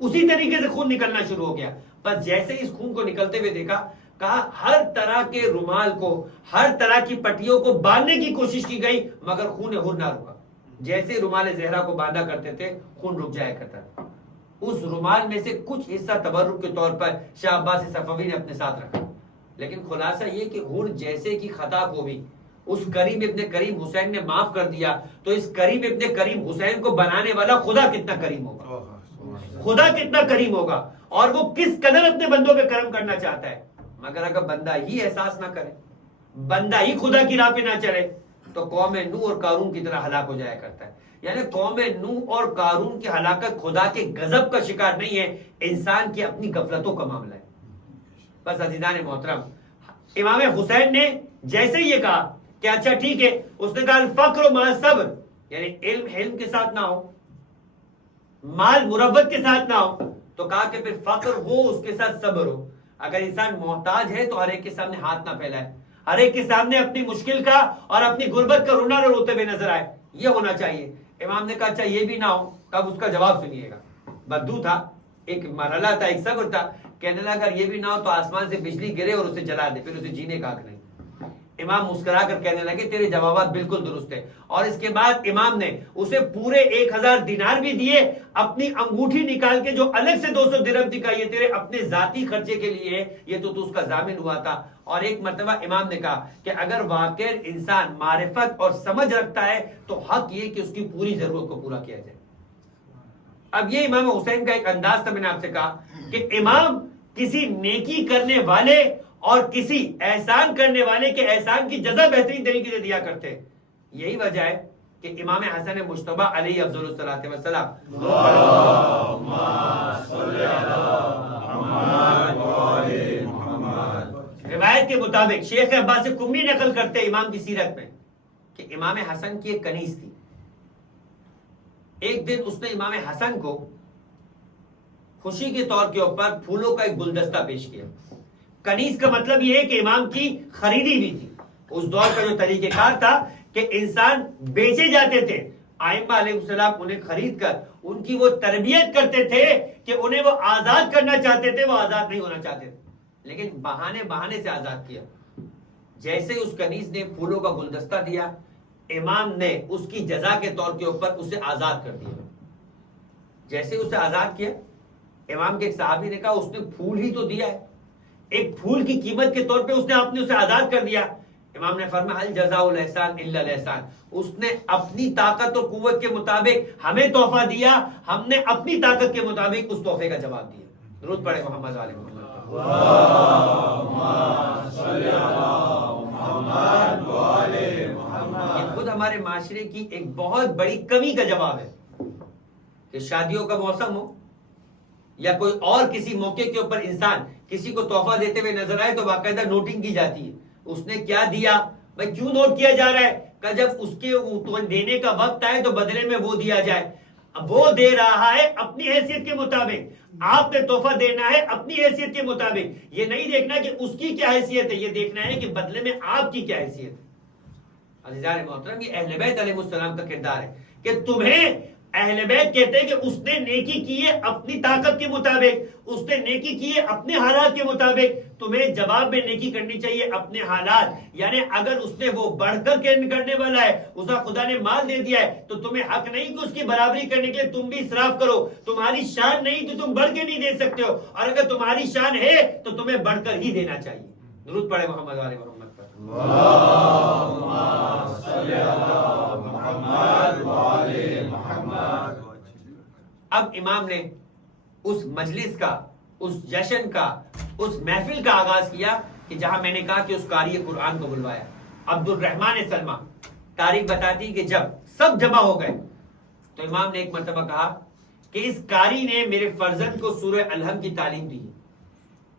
اسی طریقے سے خون نکلنا شروع ہو گیا۔ بس جیسے اس خون کو نکلتے ہوئے دیکھا، کہا ہر طرح کے رومال کو، ہر طرح کی پٹیوں کو باندھنے کی کوشش کی گئی، مگر خون حر نہ رکا۔ جیسے رومال زہرا کو باندھا کرتے تھے خون رک جایا کرتا تھا۔ اس رومال میں سے کچھ حصہ تبرک کے طور پر شاہ عباس صفوی نے اپنے ساتھ رکھا، لیکن خلاصہ یہ کہ ہر جیسے کی خطا کو بھی اس کریم ابن کریم حسین نے معاف کر دیا، تو اس کریم ابن کریم حسین کو بنانے والا خدا کتنا کریم ہوگا، خدا کتنا کریم ہوگا، اور وہ کس قدر اپنے بندوں پہ کرم کرنا چاہتا ہے۔ مگر اگر بندہ ہی احساس نہ کرے، بندہ ہی خدا کی راہ پہ نہ چلے، تو قوم نوح اور قارون کی طرح ہلاک ہو جایا کرتا ہے۔ یعنی قوم نوح اور قارون کی ہلاکت خدا کے غضب کا شکار نہیں ہے، انسان کی اپنی غفلتوں کا معاملہ ہے۔ بس عزیزان محترم، امام حسین نے جیسے یہ کہا کہ اچھا ٹھیک ہے، اس نے کہا الفقر مع صبر، یعنی علم کے ساتھ نہ ہو، مال مروت کے ساتھ نہ ہو، تو کہا کہ پھر فقر ہو اس کے ساتھ صبر ہو۔ اگر انسان محتاج ہے تو ہر ایک کے سامنے ہاتھ نہ پھیلائے، ہر ایک کے سامنے اپنی مشکل کا اور اپنی غربت کا رونا روتے ہوئے نظر آئے، یہ ہونا چاہیے۔ امام نے کہا اچھا یہ بھی نہ ہو، تب اس کا جواب سنیے گا۔ بدو تھا، ایک مرحلہ تھا، ایک صبر تھا، کہنے لگا اگر یہ بھی نہ ہو تو آسمان سے بجلی گرے اور اسے جلا دے، پھر اسے جینے کا حق نہیں۔ امام مسکرا کر کہنے لگے تیرے جوابات بالکل درست ہیں، اور اس کے بعد امام نے اسے پورے 1000 دینار بھی دیے، اپنی انگوٹھی نکال کے جو الگ سے 200 درہم دکھا یہ تیرے اپنے ذاتی خرچے کے لیے، یہ تو اس کا ضامن ہوا تھا۔ اور ایک مرتبہ امام نے کہا کہ اگر واقع انسان معرفت اور سمجھ رکھتا ہے تو حق یہ کہ اس کی پوری ضرورت کو پورا کیا جائے۔ اب یہ امام حسین کا ایک انداز تھا، میں نے آپ سے کہا کہ امام کسی نیکی کرنے والے اور کسی احسان کرنے والے کے احسان کی جزا بہترین طریقے سے دیا کرتے ہیں۔ یہی وجہ ہے کہ امام حسن مجتبی علیہ افضل الصلاۃ والسلام روایت کے مطابق شیخ عباس کمی نقل کرتے امام کی سیرت میں کہ امام حسن کی ایک کنیز تھی۔ ایک دن اس نے امام حسن کو خوشی کے طور کے اوپر پھولوں کا ایک گلدستہ پیش کیا۔ کنیز کا مطلب یہ ہے کہ امام کی خریدی ہوئی تھی۔ اس دور کا جو طریقہ کار تھا کہ انسان بیچے جاتے تھے، ائمہ علیہ السلام انہیں خرید کر ان کی وہ تربیت کرتے تھے کہ انہیں وہ آزاد کرنا چاہتے تھے، وہ آزاد نہیں ہونا چاہتے تھے، لیکن بہانے سے آزاد کیا۔ جیسے اس کنیز نے پھولوں کا گلدستہ دیا، امام نے اس کی جزا کے طور کے اوپر اسے آزاد کر دیا۔ جیسے اسے آزاد کیا، امام کے ایک صحابی نے کہا اس نے پھول ہی تو دیا ہے، ایک پھول کی قیمت کے طور پہ اس نے آپ نے اسے آزاد کر دیا۔ امام نے فرمایا هل جزاء الاحسان الا الاحسان، اس نے اپنی طاقت اور قوت کے مطابق ہمیں تحفہ دیا، ہم نے اپنی طاقت کے مطابق اس تحفے کا جواب دیا۔ درود پڑھے محمد علیہ محمد۔ یہ خود ہمارے معاشرے کی ایک بہت بڑی کمی کا جواب ہے کہ شادیوں کا موسم ہو یا کوئی اور کسی موقع کے اوپر انسان کسی کو تحفہ دیتے ہوئے نظر آئے تو باقاعدہ نوٹنگ کی جاتی ہے، اس نے کیا دیا، بھائی کیوں نوٹ کیا جا رہا ہے، کہ جب اس کے دینے کا وقت آئے تو بدلے میں وہ دیا جائے۔ وہ دے رہا ہے اپنی حیثیت کے مطابق، آپ نے تحفہ دینا ہے اپنی حیثیت کے مطابق، یہ نہیں دیکھنا کہ اس کی کیا حیثیت ہے، یہ دیکھنا ہے کہ بدلے میں آپ کی کیا حیثیت ہے۔ عزیزان محترم، یہ اہل بیت علیہ السلام کا کردار ہے کہ تمہیں اہل بیت کہتے ہیں کہ اس نے نیکی کی ہے اپنی طاقت کے مطابق، اس نے نیکی کی ہے اپنے حالات کے مطابق، تمہیں جواب میں نیکی کرنی چاہیے اپنے حالات۔ یعنی اگر اس نے وہ بڑھ کر کرنے والا ہے، اسے خدا نے مال دے دیا ہے، تو تمہیں حق نہیں کہ اس کی برابری کرنے کے لیے تم بھی اسراف کرو۔ تمہاری شان نہیں تو تم بڑھ کے نہیں دے سکتے ہو، اور اگر تمہاری شان ہے تو تمہیں بڑھ کر ہی دینا چاہیے۔ درود پڑھے محمد علیہ محمد پر۔ اللهم صل على محمد وعلى محمد۔ اب امام نے اس مجلس کا، اس جشن کا، اس محفل کا آغاز کیا کہ جہاں میں نے کہا کہ اس قاری قرآن کو بلوایا، عبد الرحمن سلمہ۔ تاریخ بتاتی کہ جب سب جمع ہو گئے تو امام نے ایک مرتبہ کہا کہ اس قاری نے میرے فرزند کو سورہ الحم کی تعلیم دی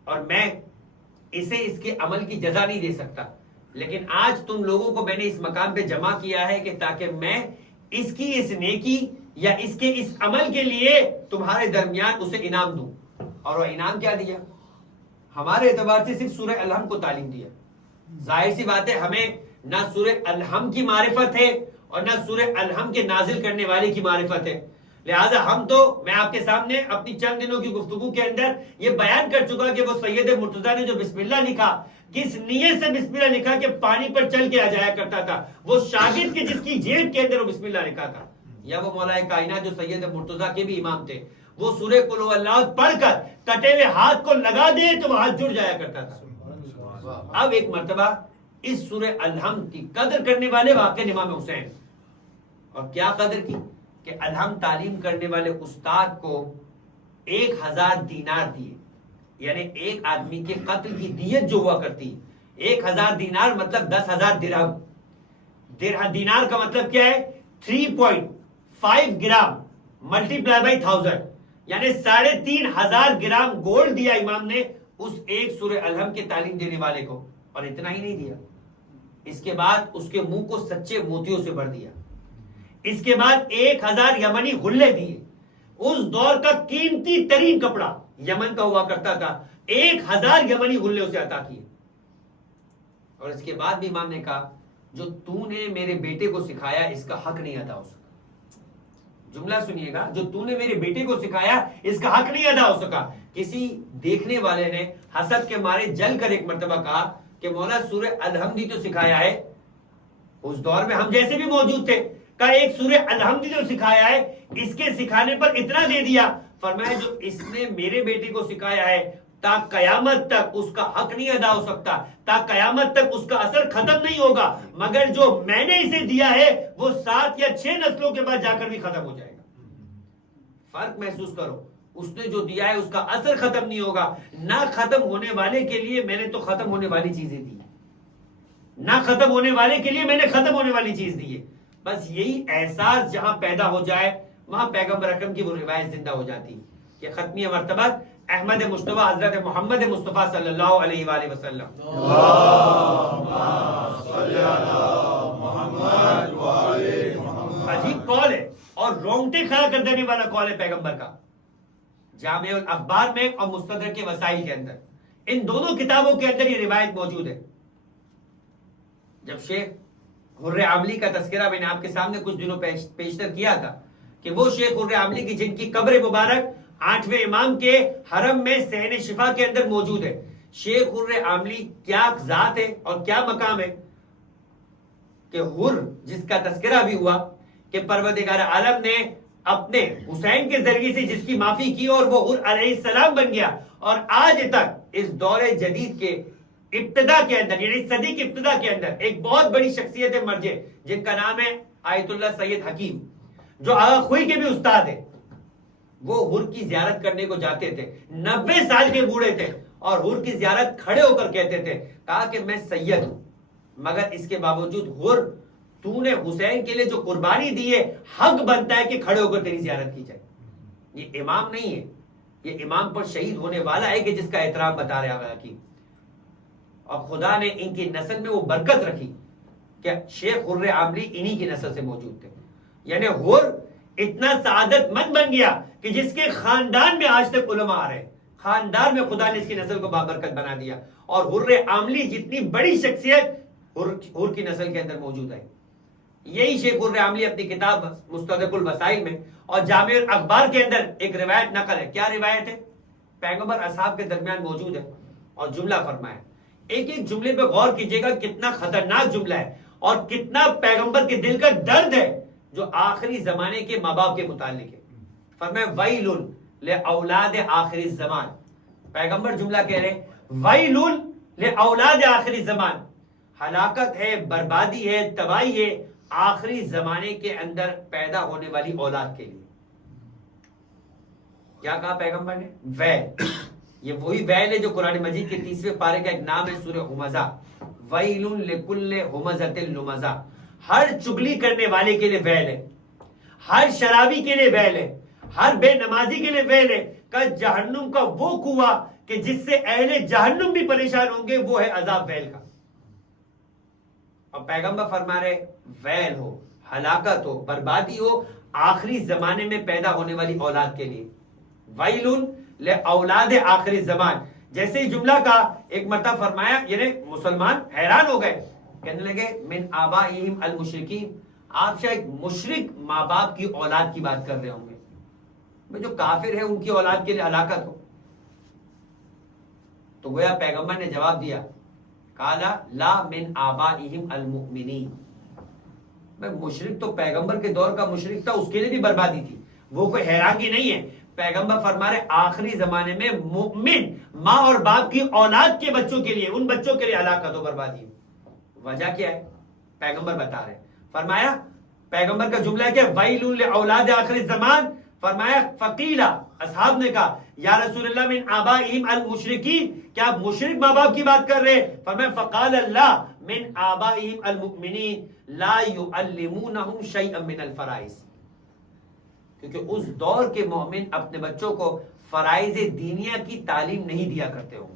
اور میں اسے اس کے عمل کی جزا نہیں دے سکتا، لیکن آج تم لوگوں کو میں نے اس مقام پہ جمع کیا ہے کہ تاکہ میں اس کی اس نیکی یا اس کے اس عمل کے لیے تمہارے درمیان اسے انعام دوں۔ اور وہ انعام کیا دیا؟ ہمارے اعتبار سے صرف سورہ الحم کو تعلیم دیا۔ ظاہر سی بات ہے ہمیں نہ سورہ الحم کی معرفت ہے اور نہ سورہ الحم کے نازل کرنے والے کی معرفت ہے، لہٰذا ہم تو، میں آپ کے سامنے اپنی چند دنوں کی گفتگو کے اندر یہ بیان کر چکا کہ وہ سید مرتضیٰ نے جو بسم اللہ لکھا، کس نیت سے بسم اللہ لکھا کہ پانی پر چل کے آ جایا کرتا تھا، وہ شاگرد کے جس کی جیب کے اندر وہ بسم اللہ لکھا تھا، یا وہ مولا کائنات جو سید مرتضیٰ کے بھی امام تھے، وہ سورہ قل هو اللہ پڑھ کر کٹے ہوئے ہاتھ کو لگا دے تو وہ ہاتھ جڑ جایا کرتا تھا۔ اب ایک مرتبہ اس سورہ الحمد کی قدر کرنے والے واقع امام حسین، اور کیا قدر کی کہ الحمد تعلیم کرنے والے استاد کو 1000 دینار دیے، یعنی ایک آدمی کے قتل کی دیت جو ہوا کرتی 1000 دینار مطلب 10,000 درہم. دینار کا مطلب کیا ہے؟ 3.5 گرام ملٹیپلائی بائی 1000، یعنی 3500 گرام گولڈ دیا امام نے اس ایک سورہ الحمد کی تعلیم دینے والے کو. اور اتنا ہی نہیں دیا، اس کے بعد اس کے منہ کو سچے موتیوں سے بھر دیا. اس کے بعد 1000 یمنی غلے دیے. اس دور کا قیمتی ترین کپڑا یمن کا ہوا کرتا تھا، 1000 یمنی غلے اسے عطا کیے. اور اس کے بعد بھی امام نے کہا جو تو نے میرے بیٹے کو سکھایا اس کا حق نہیں ادا ہو سکا. جملہ سنیے گا، جو تو نے میرے بیٹے کو سکھایا اس کا حق نہیں ادا ہو سکا. کسی دیکھنے والے نے حسد کے مارے جل کر ایک مرتبہ کہا کہ مولا سورہ الحمد تو سکھایا ہے، اس دور میں ہم جیسے بھی موجود تھے، کہا ایک سورہ الحمد جو سکھایا ہے اس کے سکھانے پر اتنا دے دیا. فرمایا جو اس نے میرے بیٹے کو سکھایا ہے تا قیامت تک اس کا حق نہیں ادا ہو سکتا، تا قیامت تک اس کا اثر ختم نہیں ہوگا، مگر جو میں نے اسے دیا ہے وہ 7 یا 6 نسلوں کے بعد جا کر بھی ختم ہو جائے گا. فرق محسوس کرو، اس نے جو دیا ہے اس کا اثر ختم نہیں ہوگا. نہ ختم ہونے والے کے لیے میں نے تو ختم ہونے والی چیزیں دی، نہ ختم ہونے والے کے لیے میں نے ختم ہونے والی چیز دی ہے. بس یہی احساس جہاں پیدا ہو جائے وہاں پیغمبر اکرم کی وہ روایت زندہ ہو جاتی کہ ختمی مرتبہ احمد مصطفیٰ حضرت محمد مصطفیٰ صلی اللہ علیہ وآلہ وسلم. عجیب قول ہے اور رونگٹے کھڑا کر دینے والا قول ہے پیغمبر کا. جامع الاخبار میں اور مستدرک کے وسائل کے اندر، ان دونوں کتابوں کے اندر یہ روایت موجود ہے. جب شیخ حر عاملی کا تذکرہ میں نے آپ کے سامنے کچھ دنوں پیشتر کیا تھا کہ وہ شیخ حر عاملی کی جن کی قبر مبارک 8ویں امام کے حرم میں صحن شفا کے اندر موجود ہے. شیخ حر عاملی کیا ذات ہے اور کیا مقام ہے کہ حر جس کا تذکرہ بھی ہوا کہ پروردگار عالم نے اپنے حسین کے ذریعے سے جس کی معافی کی اور وہ حر علیہ السلام بن گیا. اور آج تک اس دور جدید کے ابتدا کے اندر، یعنی صدی کی ابتدا کے اندر، ایک بہت بڑی شخصیت مرجع جن کا نام ہے آیت اللہ سید حکیم، جو آغا خوئی کے بھی استاد ہیں، وہ حر کی زیارت کرنے کو جاتے تھے. 90 سال کے بوڑھے تھے اور حر کی زیارت کھڑے ہو کر کہتے تھے، کہا کہ میں سید ہوں مگر اس کے باوجود حر تو نے حسین کے لیے جو قربانی دی ہے حق بنتا ہے کہ کھڑے ہو کر تیری زیارت کی جائے. یہ امام نہیں ہے، یہ امام پر شہید ہونے والا ہے کہ جس کا احترام بتا رہے آغا حکیم. اور خدا نے ان کی نسل میں وہ برکت رکھی کہ شیخ حر عاملی انہی کی نسل سے موجود تھے. یعنی حر اتنا سعادت مند بن گیا کہ جس کے خاندان میں آج تک علماء آ رہے ہیں، خاندان میں خدا نے اس کی نسل کو بابرکت بنا دیا. اور حر عاملی جتنی بڑی شخصیت حر کی نسل کے اندر موجود ہے. یہی شیخ حر عاملی اپنی کتاب مستدرک الوسائل میں اور جامع الاخبار کے اندر ایک روایت نقل ہے. کیا روایت ہے؟ پیغمبر اصحاب کے درمیان موجود ہے اور جملہ فرمایا. ایک ایک جملے پہ غور کیجئے گا کتنا خطرناک جملہ ہے اور کتنا پیغمبر کے دل کا درد ہے جو آخری زمانے کے ماں باپ کے متعلق ہے. فرمایا ویل لاولاد آخر الزمان. پیغمبر جملہ کہہ رہے ہیں ویل لاولاد آخر الزمان، ہلاکت ہے، بربادی ہے، تباہی ہے آخری زمانے کے اندر پیدا ہونے والی اولاد کے لیے. کیا کہا پیغمبر نے؟ ویل. یہ وہی ویل ہے جو قرآن مجید کے 30ویں پارے کا ایک نام ہے سورہ ہمزہ. ویل لکل ہمزۃ لمزہ. ہر چگلی کرنے والے کے لیے ویل ہے، ہر شرابی کے لیے ویل ہے، ہر بے نمازی کے لیے ویل ہے. کہ جہنم کا وہ کنواں کہ جس سے اہل جہنم بھی پریشان ہوں گے وہ ہے عذاب ویل کا. اور پیغمبر فرما رہے ویل ہو، ہلاکت ہو، بربادی ہو آخری زمانے میں پیدا ہونے والی اولاد کے لیے. ویل لاولاد آخر الزمان. جیسے ہی جملہ کا ایک مرتبہ فرمایا یعنی مسلمان حیران ہو گئے، کہنے لگے من آبائہم المشرکین. آپ شاید مشرک ماں باپ کی اولاد کی بات کر رہے ہوں گے، جو کافر ہے ان کی اولاد کے لیے ہلاکت ہو. تو گویا پیغمبر نے جواب دیا قالا لا من آبائہم المؤمنین. مشرک تو پیغمبر کے دور کا مشرک تھا، اس کے لیے بھی بربادی تھی، وہ کوئی حیرانگی نہیں ہے. پیغمبر فرما رہے آخری زمانے میں مومن ماں اور باپ کی اولاد کے بچوں کے لیے، ان بچوں کے لیے ہلاکت و بربادی. وجہ کیا ہے؟ پیغمبر بتا رہے. فرمایا پیغمبر کا جملہ ہے کہ ویل لاولاد آخر الزمان. فرمایا فقیلا، اصحاب نے کہا یا رسول اللہ من آبائہم المشرکین، کیا آپ مشرک ماں باپ کی بات کر رہے؟ فرمایا فقال اللہ من آبائہم المؤمنین لا یعلمونہم شیئا من الفرائض. کیونکہ اس دور کے مومن اپنے بچوں کو فرائض دینیہ کی تعلیم نہیں دیا کرتے ہوں.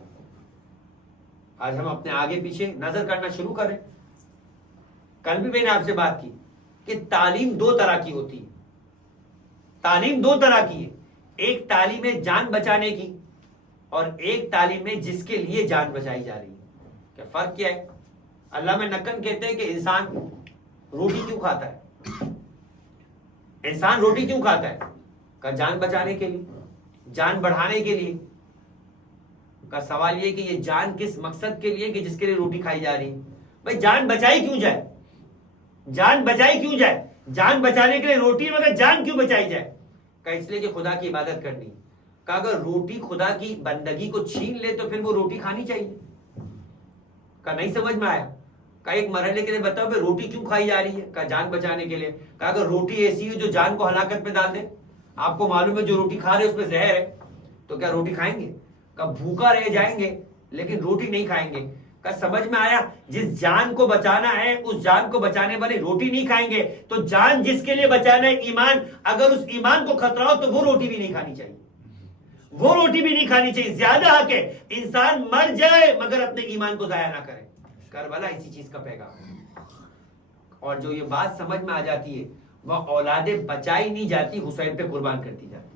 آج ہم اپنے آگے پیچھے نظر کرنا شروع کریں. کل بھی میں نے آپ سے بات کی کہ تعلیم دو طرح کی ہوتی ہے. تعلیم دو طرح کی ہے. ایک تعلیم ہے جان بچانے کی، اور ایک تعلیم ہے جس کے لیے جان بچائی جا رہی ہے. کیا فرق کیا ہے؟ علامہ نقن کہتے ہیں کہ انسان روٹی کیوں کھاتا ہے؟ انسان روٹی کیوں کھاتا ہے؟ کا جان بچانے کے لیے، جان بڑھانے کے لیے. کا سوال یہ کہ یہ جان کس مقصد کے لیے کہ جس کے لیے روٹی کھائی جا رہی ہے؟ بھائی جان بچائی کیوں جائے؟ جان بچائی کیوں جائے؟ جان بچانے کے لیے روٹی مگر جان کیوں بچائی جائے؟ کہ اس لیے کہ خدا کی عبادت کرنی. کہ اگر روٹی خدا کی بندگی کو چھین لے تو پھر وہ روٹی کھانی چاہیے. کہ نہیں سمجھ میں آیا؟ کہ ایک مرحلے کے لیے بتاؤ کہ روٹی کیوں کھائی جا رہی ہے؟ کہ جان بچانے کے لیے. کہ اگر روٹی ایسی ہے جو جان کو ہلاکت میں ڈال دے، آپ کو معلوم ہے جو روٹی کھا رہے اس میں زہر ہے، تو کیا روٹی کھائیں گے؟ کہ بھوکا رہ جائیں گے لیکن روٹی نہیں کھائیں گے. کا سمجھ میں آیا؟ جس جان کو بچانا ہے اس جان کو بچانے والی روٹی نہیں کھائیں گے. تو جان جس کے لیے بچانا ہے ایمان، اگر اس ایمان کو خطرہ ہو تو وہ روٹی بھی نہیں کھانی چاہیے. وہ روٹی بھی نہیں کھانی چاہیے. زیادہ حق ہے انسان مر جائے مگر اپنے ایمان کو ضائع نہ کرے. کربلا اسی چیز کا پیغام. اور جو یہ بات سمجھ میں آ جاتی ہے وہ اولادیں بچائی نہیں جاتی، حسین پہ قربان کر دی جاتی.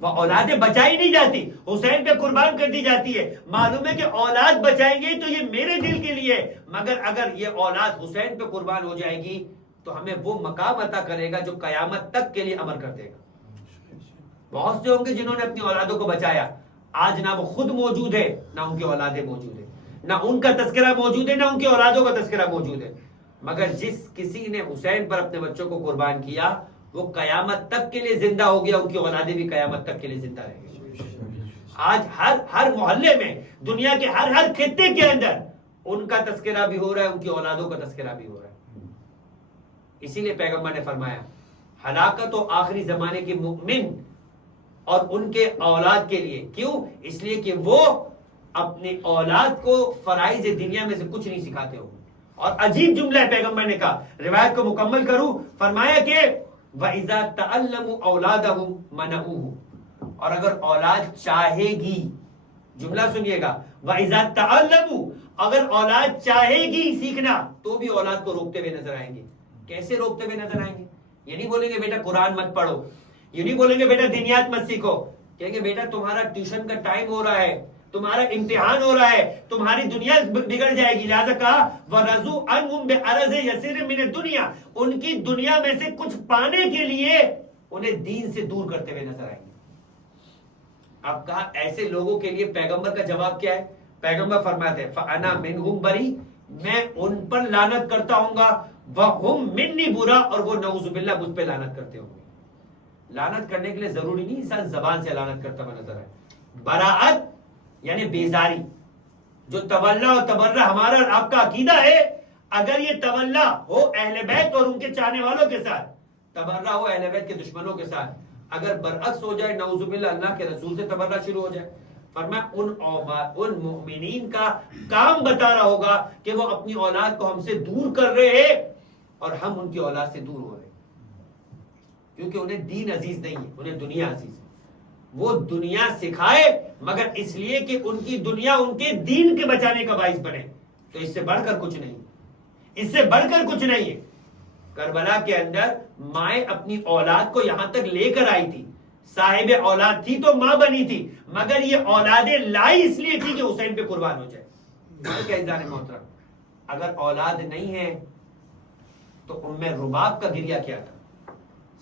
وہ اولادیں بچائی نہیں جاتی، حسین پہ قربان کر دی جاتی ہے. معلوم ہے کہ اولاد بچائیں گے تو یہ میرے دل کے لیے، مگر اگر یہ اولاد حسین پہ قربان ہو جائے گی تو ہمیں وہ مقام عطا کرے گا جو قیامت تک کے لیے امر کر دے گا. بہت سے ہوں گے جنہوں نے اپنی اولادوں کو بچایا، آج نہ وہ خود موجود ہے نہ ان کی اولادیں موجود ہیں، نہ ان کا تذکرہ موجود ہے نہ ان کی اولادوں کا تذکرہ موجود ہے. مگر جس کسی نے حسین پر اپنے بچوں کو قربان کیا وہ قیامت تک کے لیے زندہ ہو گیا، ان کی اولادیں بھی قیامت تک کے لیے زندہ رہیں گی. آج ہر محلے میں، دنیا کے ہر خطے کے اندر ان کا تذکرہ بھی ہو رہا ہے، ان کی اولادوں کا تذکرہ بھی ہو رہا ہے. اسی لیے پیغمبر نے فرمایا ہلاکت و آخری زمانے کے مومن اور ان کے اولاد کے لیے. کیوں؟ اس لیے کہ وہ اپنی اولاد کو فرائض دنیا میں سے کچھ نہیں سکھاتے ہو. اور عجیب جملہ ہے پیغمبر نے کہا، روایت کو مکمل کروں. فرمایا کہ وَإِذَا تَعَلَّمُوا أَوْلَادَهُمْ مَنَعُوهُ، اور اگر اولاد چاہے گی، جملہ سنیے گا، وَإِذَا تَعَلَّمُوا، اگر اولاد چاہے گی سیکھنا تو بھی اولاد کو روکتے ہوئے نظر آئیں گے. کیسے روکتے ہوئے نظر آئیں گے؟ یہ نہیں بولیں گے بیٹا قرآن مت پڑھو، یہ نہیں بولیں گے بیٹا دینیات مت سیکھو، کہیں گے بیٹا تمہارا ٹیوشن کا ٹائم ہو رہا ہے، تمہارا امتحان ہو رہا ہے، تمہاری دنیا بگڑ جائے گی. لہذا کہا وَرَزُوا عَنْهُمْ بِعَرَضٍ يَسِيرٍ مِنَ الدُّنْيَا، ان کی دنیا میں سے کچھ پانے کے لیے انہیں دین سے دور کرتے ہوئے نظر آئیں گے. اب کہا ایسے لوگوں کے لیے پیغمبر کا جواب کیا ہے؟ پیغمبر فرماتے ہیں فَأَنَا مِنْهُمْ بَرِيءٌ، میں ان پر لعنت کرتا ہوں گا، وَهُمْ مِنِّي بُرَا، اور وہ نعوذ باللہ مجھ پہ لعنت کرتے ہوں گے. لعنت کرنے کے لیے ضروری نہیں انسان زبان سے لعنت کرتا ہوا نظر آئے. براءت یعنی بیزاری. جو تولا و تبرہ ہمارا اور آپ کا عقیدہ ہے، اگر یہ تولا ہو اہل بیت اور ان کے چاہنے والوں کے ساتھ، تبرہ ہو اہل بیت کے دشمنوں کے ساتھ، اگر برعکس ہو جائے نعوذ باللہ اللہ کے رسول سے تبرہ شروع ہو جائے، فرمایا ان مومنین کا کام بتا رہا ہوگا کہ وہ اپنی اولاد کو ہم سے دور کر رہے ہیں اور ہم ان کی اولاد سے دور ہو رہے ہیں. کیونکہ انہیں دین عزیز نہیں ہے، انہیں دنیا عزیز ہے. وہ دنیا سکھائے مگر اس لیے کہ ان کی دنیا ان کے دین کے بچانے کا باعث بنے. تو اس سے بڑھ کر کچھ نہیں، اس سے بڑھ کر کچھ نہیں ہے. کربلا کے اندر مائیں اپنی اولاد کو یہاں تک لے کر آئی تھی، صاحب اولاد تھی تو ماں بنی تھی، مگر یہ اولادیں لائی اس لیے تھی کہ حسین پہ قربان ہو جائے. کیا عزیزان محترم، اگر اولاد نہیں ہے تو ام رباب کا گریہ کیا تھا؟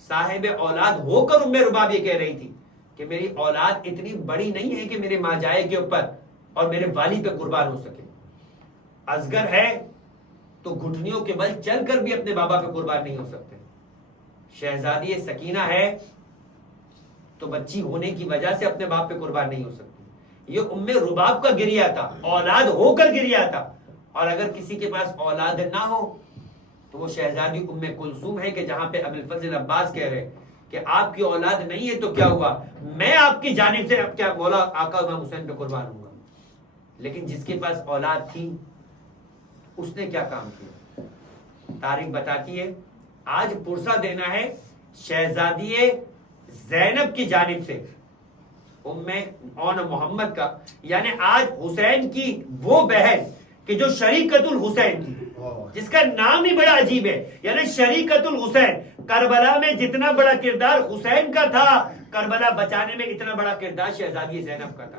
صاحب اولاد ہو کر ام رباب یہ کہہ رہی تھی کہ میری اولاد اتنی بڑی نہیں ہے کہ میرے ماں جائے کے اوپر اور میرے والی پہ قربان ہو سکے. اصغر ہے تو گھٹنیوں کے بل چل کر بھی اپنے بابا پہ قربان نہیں ہو سکتے. شہزادی سکینہ ہے تو بچی ہونے کی وجہ سے اپنے باپ پہ قربان نہیں ہو سکتی. یہ ام رباب کا گریا تھا, اولاد ہو کر گریا تھا. اور اگر کسی کے پاس اولاد نہ ہو تو وہ شہزادی ام کلثوم ہے کہ جہاں پہ ابو الفضل عباس کہہ رہے کہ آپ کی اولاد نہیں ہے تو کیا ہوا, میں آپ کی جانب سے اب کیا مولا آقا امام حسین پہ قربان ہوں گا. لیکن جس کے پاس اولاد تھی اس نے کیا کام کیا؟ تاریخ بتاتی ہے آج پرسہ دینا ہے شہزادی زینب کی جانب سے ام اون محمد کا, یعنی آج حسین کی وہ بہن کہ جو شریکت الحسین تھی, جس کا نام ہی بڑا عجیب ہے, یعنی شریکت الحسین. کربلا میں جتنا بڑا کردار حسین کا تھا, کربلا بچانے میں اتنا بڑا کردار شہزادی زینب کا تھا.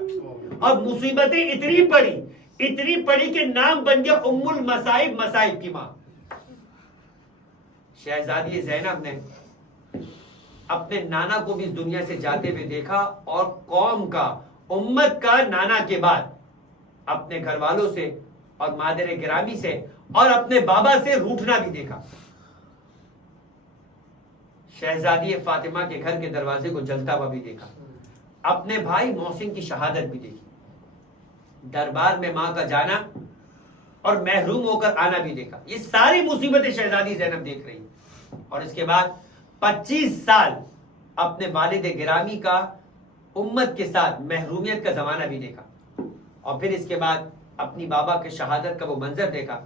اور مصیبتیں اتنی پڑی کہ نام بن گیا ام المصائب, مصائب کی ماں. شہزادی زینب نے اپنے نانا کو بھی اس دنیا سے جاتے ہوئے دیکھا, اور قوم کا, امت کا نانا کے بعد اپنے گھر والوں سے اور مادر گرامی سے اور اپنے بابا سے روٹھنا بھی دیکھا. شہزادی فاطمہ کے گھر کے دروازے کو جلتا ہوا بھی دیکھا, اپنے بھائی محسن کی شہادت بھی دیکھی, دربار میں ماں کا جانا اور محروم ہو کر آنا بھی دیکھا. یہ ساری مصیبتیں شہزادی زینب دیکھ رہی. اور اس کے بعد 25 سال اپنے والد گرامی کا امت کے ساتھ محرومیت کا زمانہ بھی دیکھا. اور پھر اس کے بعد اپنی بابا کے شہادت کا وہ منظر دیکھا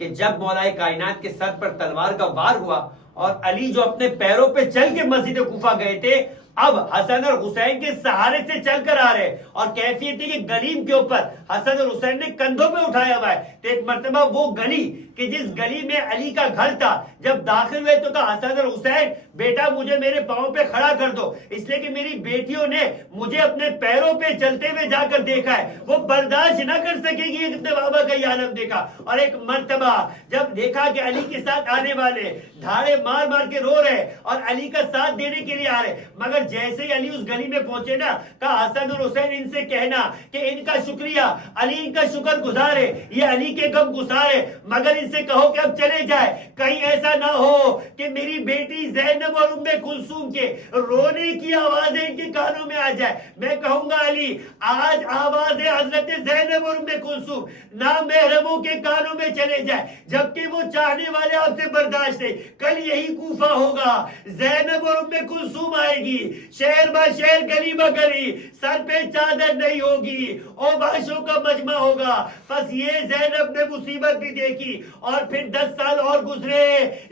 کہ جب مولا کائنات کے سر پر تلوار کا وار ہوا اور علی جو اپنے پیروں پہ چل کے مسجد کوفہ گئے تھے, اب حسن اور حسین کے سہارے سے چل کر آ رہے, اور کیفیت ہے کہ گلیم کے اوپر حسن اور حسین نے کندھوں پہ اٹھایا ہوا ہے. تو ایک مرتبہ وہ گلی کہ جس گلی میں علی کا گھر تھا, جب داخل ہوئے تو کہا حسن اور حسین بیٹا مجھے میرے پاؤں پہ کھڑا کر دو, اس لیے کہ میری بیٹیوں نے مجھے اپنے پیروں پہ چلتے ہوئے جا کر دیکھا ہے, وہ برداشت نہ کر سکے گی اپنے بابا کا یہ عالم دیکھا. اور ایک مرتبہ جب دیکھا کہ علی کے ساتھ آنے والے دھاڑے مار مار کے رو رہے اور علی کا ساتھ دینے کے لیے آ رہے, مگر جیسے ہی علی اس گلی میں پہنچے نا, کہا حسن اور حسین ان سے کہنا کہ ان کا شکریہ, علی ان کا شکر گزار ہے, یہ علی کے غم گسار ہے, مگر ان سے کہو کہ اب چلے جائے, کہیں ایسا نہ ہو کہ میری بیٹی زینب اور ام کلثوم کے رونے کی آوازیں ان کے کانوں میں آ جائے. میں کہوں گا علی آج آواز حضرت زینب اور ام کلثوم نامحرموں کے کانوں میں چلے جائے, جبکہ وہ چاہنے والے آپ سے برداشت نہیں. کل یہی کوفہ ہوگا, زینب اور ام کلثوم آئے گی, شہر با شہر گلی با گلی, سر پہ چادر نہیں ہوگی, اوباشوں کا مجمع ہوگا. بس یہ زینب نے مصیبت بھی دیکھی. اور پھر 10 سال اور گزرے,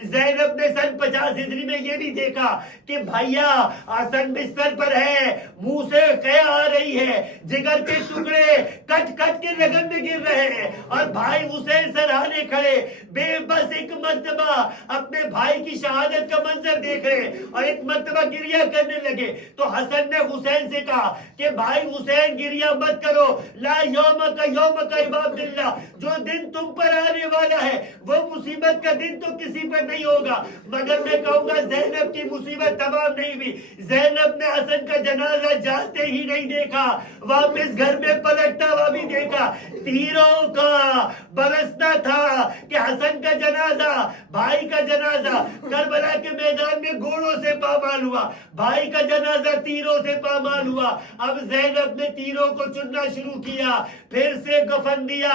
زینب نے سن 50 ہجری میں یہ بھی دیکھا کہ بھائیا حسن بستر پر ہے, منہ سے قے آ رہی ہے, جگر کے ٹکڑے کٹ کٹ کے لگن میں گر رہے ہیں, اور بھائی حسین سرہانے کھڑے بے بس ایک مرتبہ اپنے بھائی کی شہادت کا منظر دیکھ رہے, اور ایک مرتبہ گریہ کرنے لگے. تو حسن نے حسین سے کہا کہ بھائی حسین گریہ مت کرو, لا یوم کا عباد اللہ, جو دن تم پر آنے والا ہے وہ مصیبت کا دن تو کسی پر نہیں ہوگا. مگر میں کہوں گا زینب کی مصیبت تمام نہیں ہوئی. زینب نے حسن کا جنازہ جاتے ہی نہیں دیکھا, واپس گھر میں پلٹتا ہوا بھی دیکھا. تیروں کا برسنا تھا کہ حسن کا جنازہ, بھائی کا جنازہ کربلا کے میدان میں گھوڑوں سے پامال ہوا, بھائی کا جنازہ تیروں سے پامال ہوا. اب زینب نے تیروں کو چننا شروع کیا, پھر سے کفن دیا,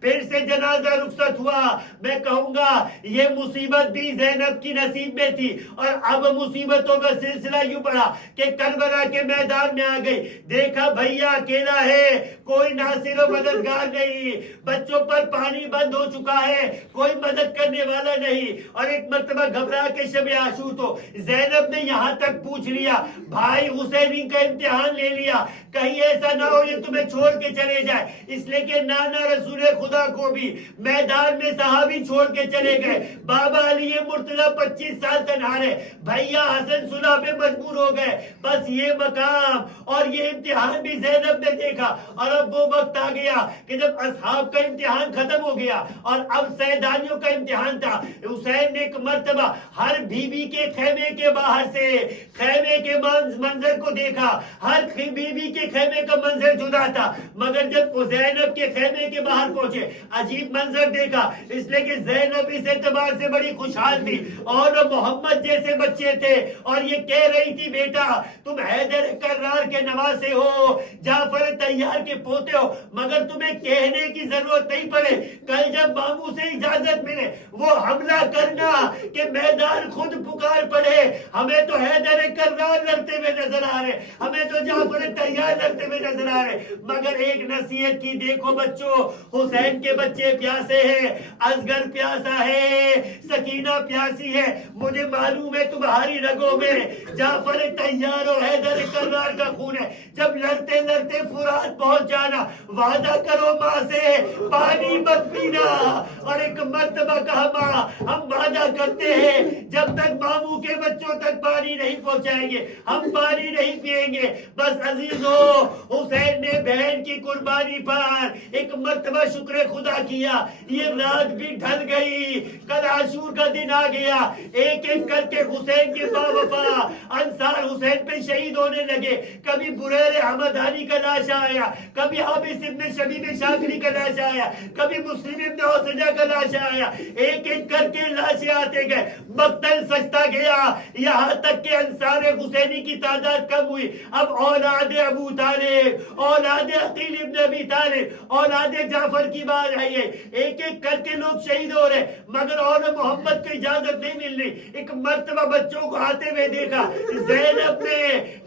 پھر سے جنازہ رخصت ہوا. میں کہوں گا یہ مصیبت بھی زینب کی نصیب میں تھی. اور اب مصیبتوں کا سلسلہ یوں بڑھا کہ کربلا کے میدان میں آ گئی. دیکھا بھیا اکیلا ہے, کوئی ناصر و مددگار نہیں, بچوں پر پانی بند ہو چکا ہے, کوئی مدد کرنے والا نہیں. اور ایک مرتبہ گھبرا کے شب عاشور تو زینب نے یہاں تک پوچھ لیا, بھائی حسین کا امتحان لے لیا, کہیں ایسا نہ ہو یہ تمہیں چھوڑ کے چلے جائے. اس لیے کہ نانا رسول خدا کو بھی میدان میں صحابی چھوڑ کے چلے گئے. بابا علی مرتضی 25 سال تنہا رہے, بھیا حسن صلح پہ مجبور ہو گئے. بس یہ مقام اور یہ امتحان امتحان بھی زینب نے دیکھا، اور اب وہ وقت آ گیا کہ جب اصحاب کا امتحان ختم ہو گیا اور اب سیدانیوں کا امتحان تھا۔ حسین نے ایک مرتبہ ہر بیوی کے خیمے کے باہر سے خیمے کے منظر کو دیکھا، ہر بیوی کے خیمے کا منظر جدا تھا، مگر جب وہ زینب کے خیمے کے باہر پہنچے عجیب منظر دیکھا، اس لیے کہ زینب اس اعتبار سے بڑی خوشحال تھی اور محمد جیسے بچے تھے، اور یہ کہہ رہی تھی بیٹا تم حیدر کرار کے نواسے ہو، جعفر طیار کے پوتے ہو، مگر تمہیں کہنے کی ضرورت نہیں پڑے، کل جب ماموں سے اجازت ملے وہ حملہ کرنا کہ میدان خود پکار پڑے، ہمیں تو حیدر کرار لڑتے ہوئے نظر آ رہے، ہمیں تو جعفر طیار لڑتے ہوئے نظر آ رہے، مگر ایک نصیحت کی دیکھو بچوں، حسین کے بچے پیاسے ہیں، اصغر پیاسا ہے، سکینہ پیاسی ہے، مجھے معلوم ہے تمہاری رگوں میں جعفر طیار اور حیدر کرار کا خون ہے، جب لڑتے لڑتے فرات پہنچ جانا، وعدہ کرو ماں سے پانی مت پینا، اور ایک مرتبہ کہا ماں ہم وعدہ کرتے ہیں جب تک ماموں کے بچوں تک پانی نہیں پہنچائیں گے ہم پانی نہیں پیئیں گے۔ بس عزیزو حسین نے بہن کی قربانی پر ایک مرتبہ شکر خدا کیا، یہ رات بھی ڈھل گئی، کل عاشور کا دن آ گیا، ایک ایک کر کے حسین کے با وفا انصار حسین پہ شہید ہونے لگے، کبھی بریر حمدانی کا لاش آیا، کبھی حابس ابن شبیب شاکری کا لاش آیا، کبھی مسلم ابن حسجہ کا لاش آیا، ایک ایک کر کے لاشیں آتے گئے، مقتل سجتا گیا، یہاں تک کہ انصار حسینی کی تعداد کم ہوئی۔ اب اولاد ابو طالب، اولاد عقیل ابن ابی طالب، اولاد جعفر کی بات آئی ہے، ایک ایک کر کے لوگ شہید ہو رہے، مگر اور محمد کو اجازت نہیں مل رہی۔ ایک مرتبہ بچوں کو آتے ہوئے دیکھا، زینب نے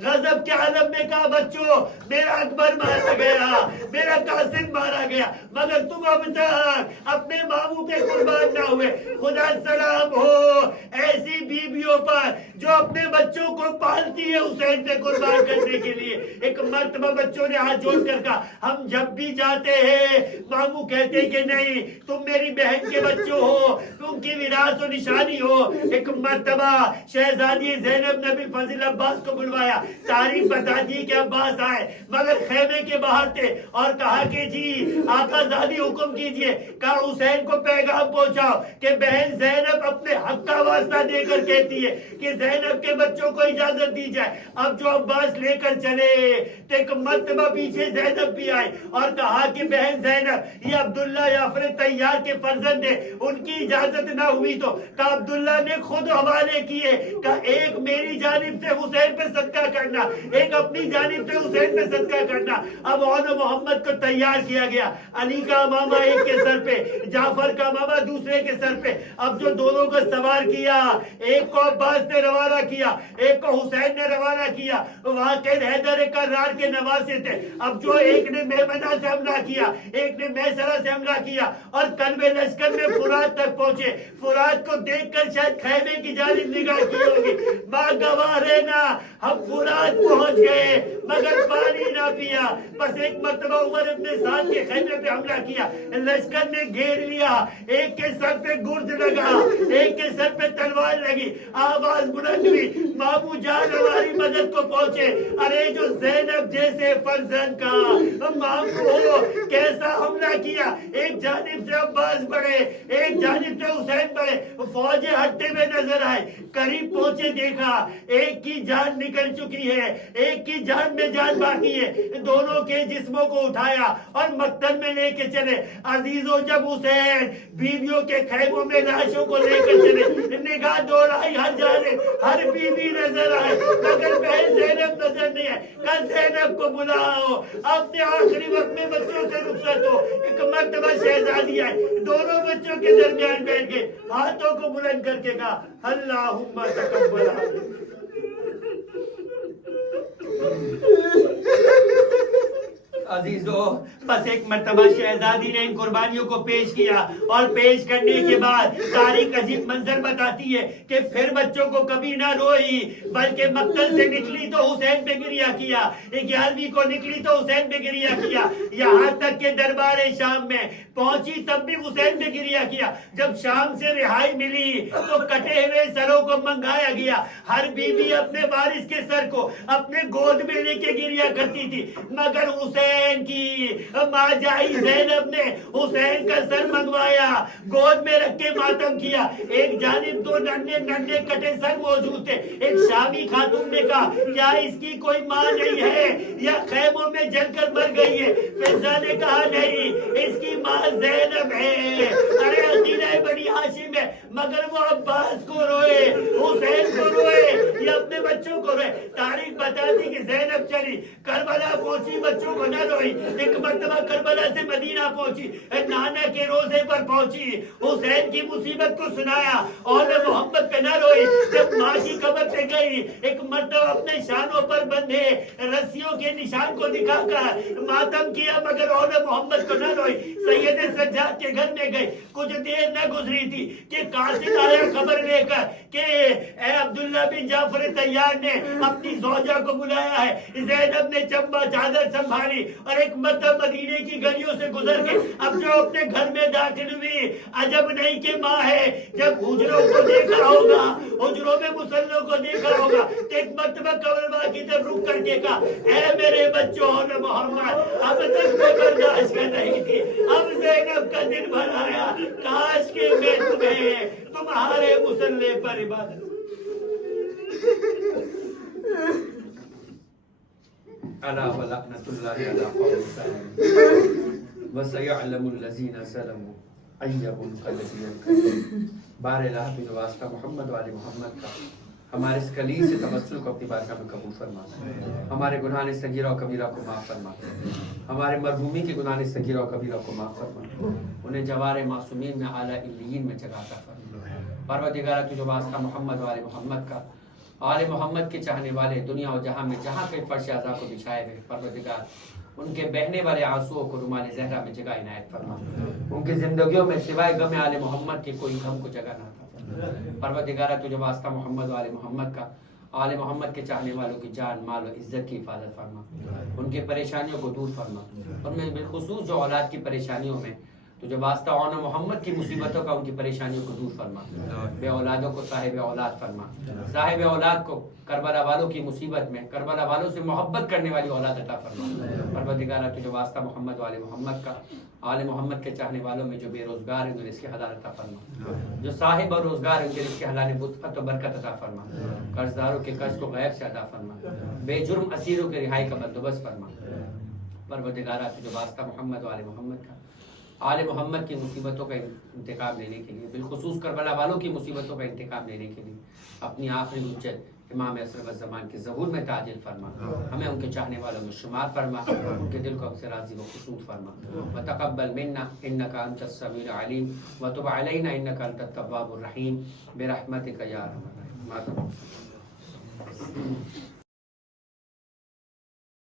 غضب کے عالم میں کہا بچوں میرا اکبر مارا گیا، میرا قاسم مارا گیا، مگر تم اب تک اپنے ماموں پہ قربان نہ ہوئے، خدا سلام ہو ایسی بیویوں پر جو اپنے بچوں کو پالتی ہے حسین پہ قربان کرنے کے لیے۔ ایک مرتبہ بچوں نے ہاتھ جوڑ کر کہا ہم جب بھی جاتے ہیں ماموں کہتے کہ نہیں تم میری بہن کے بچوں ہو، تم کی وراثت و نشانی ہو۔ ایک مرتبہ شہزادی زینب نے بالفضل عباس کو بلوایا، تاریخ بتاتی کہ عباس آئے مگر خیمے کے باہر تھے، اور کہا کہ جی آقا زادی حکم کیجئے، کہا حسین کو پیغام پہنچاؤ کہ بہن زینب اپنے حق کا واسطہ دے کر کہتی ہے کہ زینب کے بچوں کو اجازت دی جائے۔ اب جو عباس لے کر چلے تو ایک مرتبہ پیچھے زینب بھی آئی اور کہا کہ بہن زینب یہ عبداللہ جعفر طیار کے فرزند ہیں، ان کی اجازت نہ ہوئی تو کہا عبداللہ نے خود حوالے کیے، کہا ایک میری جانب سے حسین پہ صدقہ کرنا، ایک اپنی جانب سے حسین پہ صدقہ کرنا۔ اب اور محمد کو تیار کیا گیا، علی کا امامہ ایک کے سر پہ، جعفر کا امامہ دوسرے کے سر پہ۔ اب جو دونوں کو سوار کیا، ایک کو عباس نے روانہ کیا، ایک کو حسین نے روانہ کیا، واقع حیدر کرار کے نواسے تھے۔ اب جو ایک نے میمنہ سے حملہ کیا، ایک نے میسرہ سے حملہ کیا، اور قلب لشکر میں فرات تک پہنچے۔ فرات کو دیکھ کر شاید خیمے کی جانب نگاہ کی ہوگی، ماں گواہ رہنا ہم فرات پہنچ گئے مگر پانی نہ پیا۔ بس ایک مرتبہ عمر ابن سعد کے خیمے پہ حملہ کیا، لشکر نے گھیر لیا، ایک کے سر پہ گرز لگا، ایک کے سر پہ تلوار لگی، آواز بلند ہوئی ماموں جان ہماری مدد کو پہنچے۔ ارے جو زینب جیسے فرزند کا ماموں ہو کیسا حملہ کیا، ایک جانب سے عباس بڑھے، ایک جانب سے حسین بڑھے، فوجیں ہٹتے ہوئے نظر آئے، قریب پہنچے دیکھا ایک کی جان نکل چکی ہے، ایک کی جان میں جان باقی ہے، دونوں کے جسموں کو اٹھایا اور مقتل میں لے کے چلے۔ عزیزوں جب حسین بیویوں کے خیموں میں لاشوں کو لے کر چلے، نگاہ دوڑائی ہر جانب، ہر بیوی نظر آئے مگر بہن زینب نظر نہیں آئے۔ کل زینب کو بلاؤ، اپنے آخری وقت میں بچوں سے رخصت ہو۔ ایک مرتبہ شہزادی آئے، دونوں بچوں کے درمیان بیٹھ گئے، ہاتھوں کو بلند کر کے کہا اللہم تقبل۔ عزیزو بس ایک مرتبہ شہزادی نے ان قربانیوں کو پیش کیا اور پیش کرنے کے بعد تاریخ عجیب منظر بتاتی ہے کہ پھر بچوں کو کبھی نہ روئی بلکہ مقتل سے نکلی تو حسین پہ گریہ کیا، 11ویں کو نکلی تو حسین پہ گریہ کیا، یہاں تک کہ دربار شام میں پہنچی تب بھی حسین پہ گریہ کیا۔ جب شام سے رہائی ملی تو کٹے ہوئے سروں کو منگایا گیا، ہر بیوی اپنے وارث کے سر کو اپنے گود میں لے کے گریہ کرتی تھی، مگر حسین کی ماں جائی زینب نے حسین کا سر منگوایا، گود میں رکھ کے ماتم کیا۔ ایک جانب دو ننھے ننھے کٹے سر موجود تھے، ایک شامی خاتون نے کہا کیا اس کی کوئی ماں نہیں ہے یا خیموں میں جل کر مر گئی ہے؟ فضہ نے کہا نہیں، اس کی ماں زینب ہے، ارے عقیلہ بنی ہاشم ہے، مگر وہ عباس کو روئے، حسین کو روئے یا اپنے بچوں کو روئے۔ تاریخ بتاتی کہ زینب چلی کربلا پہنچی، بچوں کو نہ روئی، ایک مرتبہ کربلا سے مدینہ پہنچی، نانا کے روزے پر پہنچی، حسین کی مصیبت کو سنایا اور محمد پہ نہ روئی۔ جب ماں کی قبر پہ گئی ایک مرتبہ اپنے شانوں پر بندھے رسیوں کے نشان کو دکھا کر ماتم کیا، مگر اور محمد کو نہ روئی۔ سید سجاد کے گھر میں گئی، کچھ دیر نہ گزری تھی کہ قاصد آیا خبر لے کر کہ اے عبداللہ بن جعفر تیار نے اپنی زوجہ کو بلایا ہے۔ زینب نے چمبا چادر سنبھالی اور ایک مرتبہ مدینے کی گلیوں سے گزر کے اب جو اپنے گھر میں داخل ہوئی، عجب نہیں کہ ماں ہے، جب حجروں کو دیکھا ہوگا، حجروں میں مسلوں کو دیکھا ہوگا تو ایک مرتبہ قبربا کی طرف رک کر کے کہا اے میرے بچوں نے محمد اب تک میں برداشت کر رہی تھی، اب زینب کا دن بھر آیا، کاش کہ میں تمہیں تمہارے مسلح پر عبادت۔ الا ولعنۃ اللہ علی قوم الظالمین وسیعلم الذین ظلموا ای منقلب ینقلبون۔ بار الہ بن واسطہ محمد و آل محمد کا ہمارے اس کلیل سے تمثل کو اپنی بارگاہ میں قبول فرما، ہمارے گناہ صغیرہ و کبیرہ کو معاف فرما، ہمارے مرحومی کے گناہ صغیرہ و کبیرہ کو معاف فرما، انہیں جوار معصومین میں اعلیٰ علیین میں جگہ عطا فرما۔ پروردگارہ تجھے واسطہ محمد و آل محمد کا، آل محمد کے چاہنے والے دنیا و جہاں میں جہاں کئی فرش اعضاء کو بچھائے ہوئے، پروردگار ان کے بہنے والے آنسوؤں کو رومال زہرا میں جگہ عنایت فرما، ان کی زندگیوں میں سوائے غم آل محمد کے کوئی غم کو جگہ نہ عطا فرما۔ پروردگارہ تجھے واسطہ محمد و آل محمد کا، آل محمد کے چاہنے والوں کی جان مال و عزت کی حفاظت فرما، ان کی پریشانیوں کو دور فرما، ان میں بالخصوص جو اولاد کی پریشانیوں میں تجھے واسطہ آن محمد کی مصیبتوں کا ان کی پریشانیوں کو دور فرما، بے اولادوں کو صاحب اولاد فرما، صاحب اولاد کو کربلا والوں کی مصیبت میں کربلا والوں سے محبت کرنے والی اولاد عطا فرما۔ پروردگارہ تجھے واسطہ محمد و آل محمد کا، آل محمد کے چاہنے والوں میں جو بے روزگار ہیں انہیں رزق حلال عطا فرما، جو صاحب اور روزگار ہیں ان کے رزق حلال وسعت و برکت عطا فرما، قرض داروں کے قرض کو غیب سے ادا فرما، بے جرم اسیروں کے رہائی کا بندوبست فرما۔ پروردگارہ تجھے واسطہ محمد و آل محمد کا، آل محمد کی مصیبتوں کا انتقام لینے کے لیے، بالخصوص کربلا والوں کی مصیبتوں کا انتقام لینے کے لیے اپنی آخری حجت امام اشرف الزمان کے ظہور میں تعجیل فرما، ہمیں ان کے چاہنے والوں میں شمار فرما، ان کے دل کو ہم سے راضی و خشوع فرما۔ وتقبل منا انک انت السمیع العلیم وتب علینا انک انت التواب الرحیم برحمتک یا ارحم الراحمین۔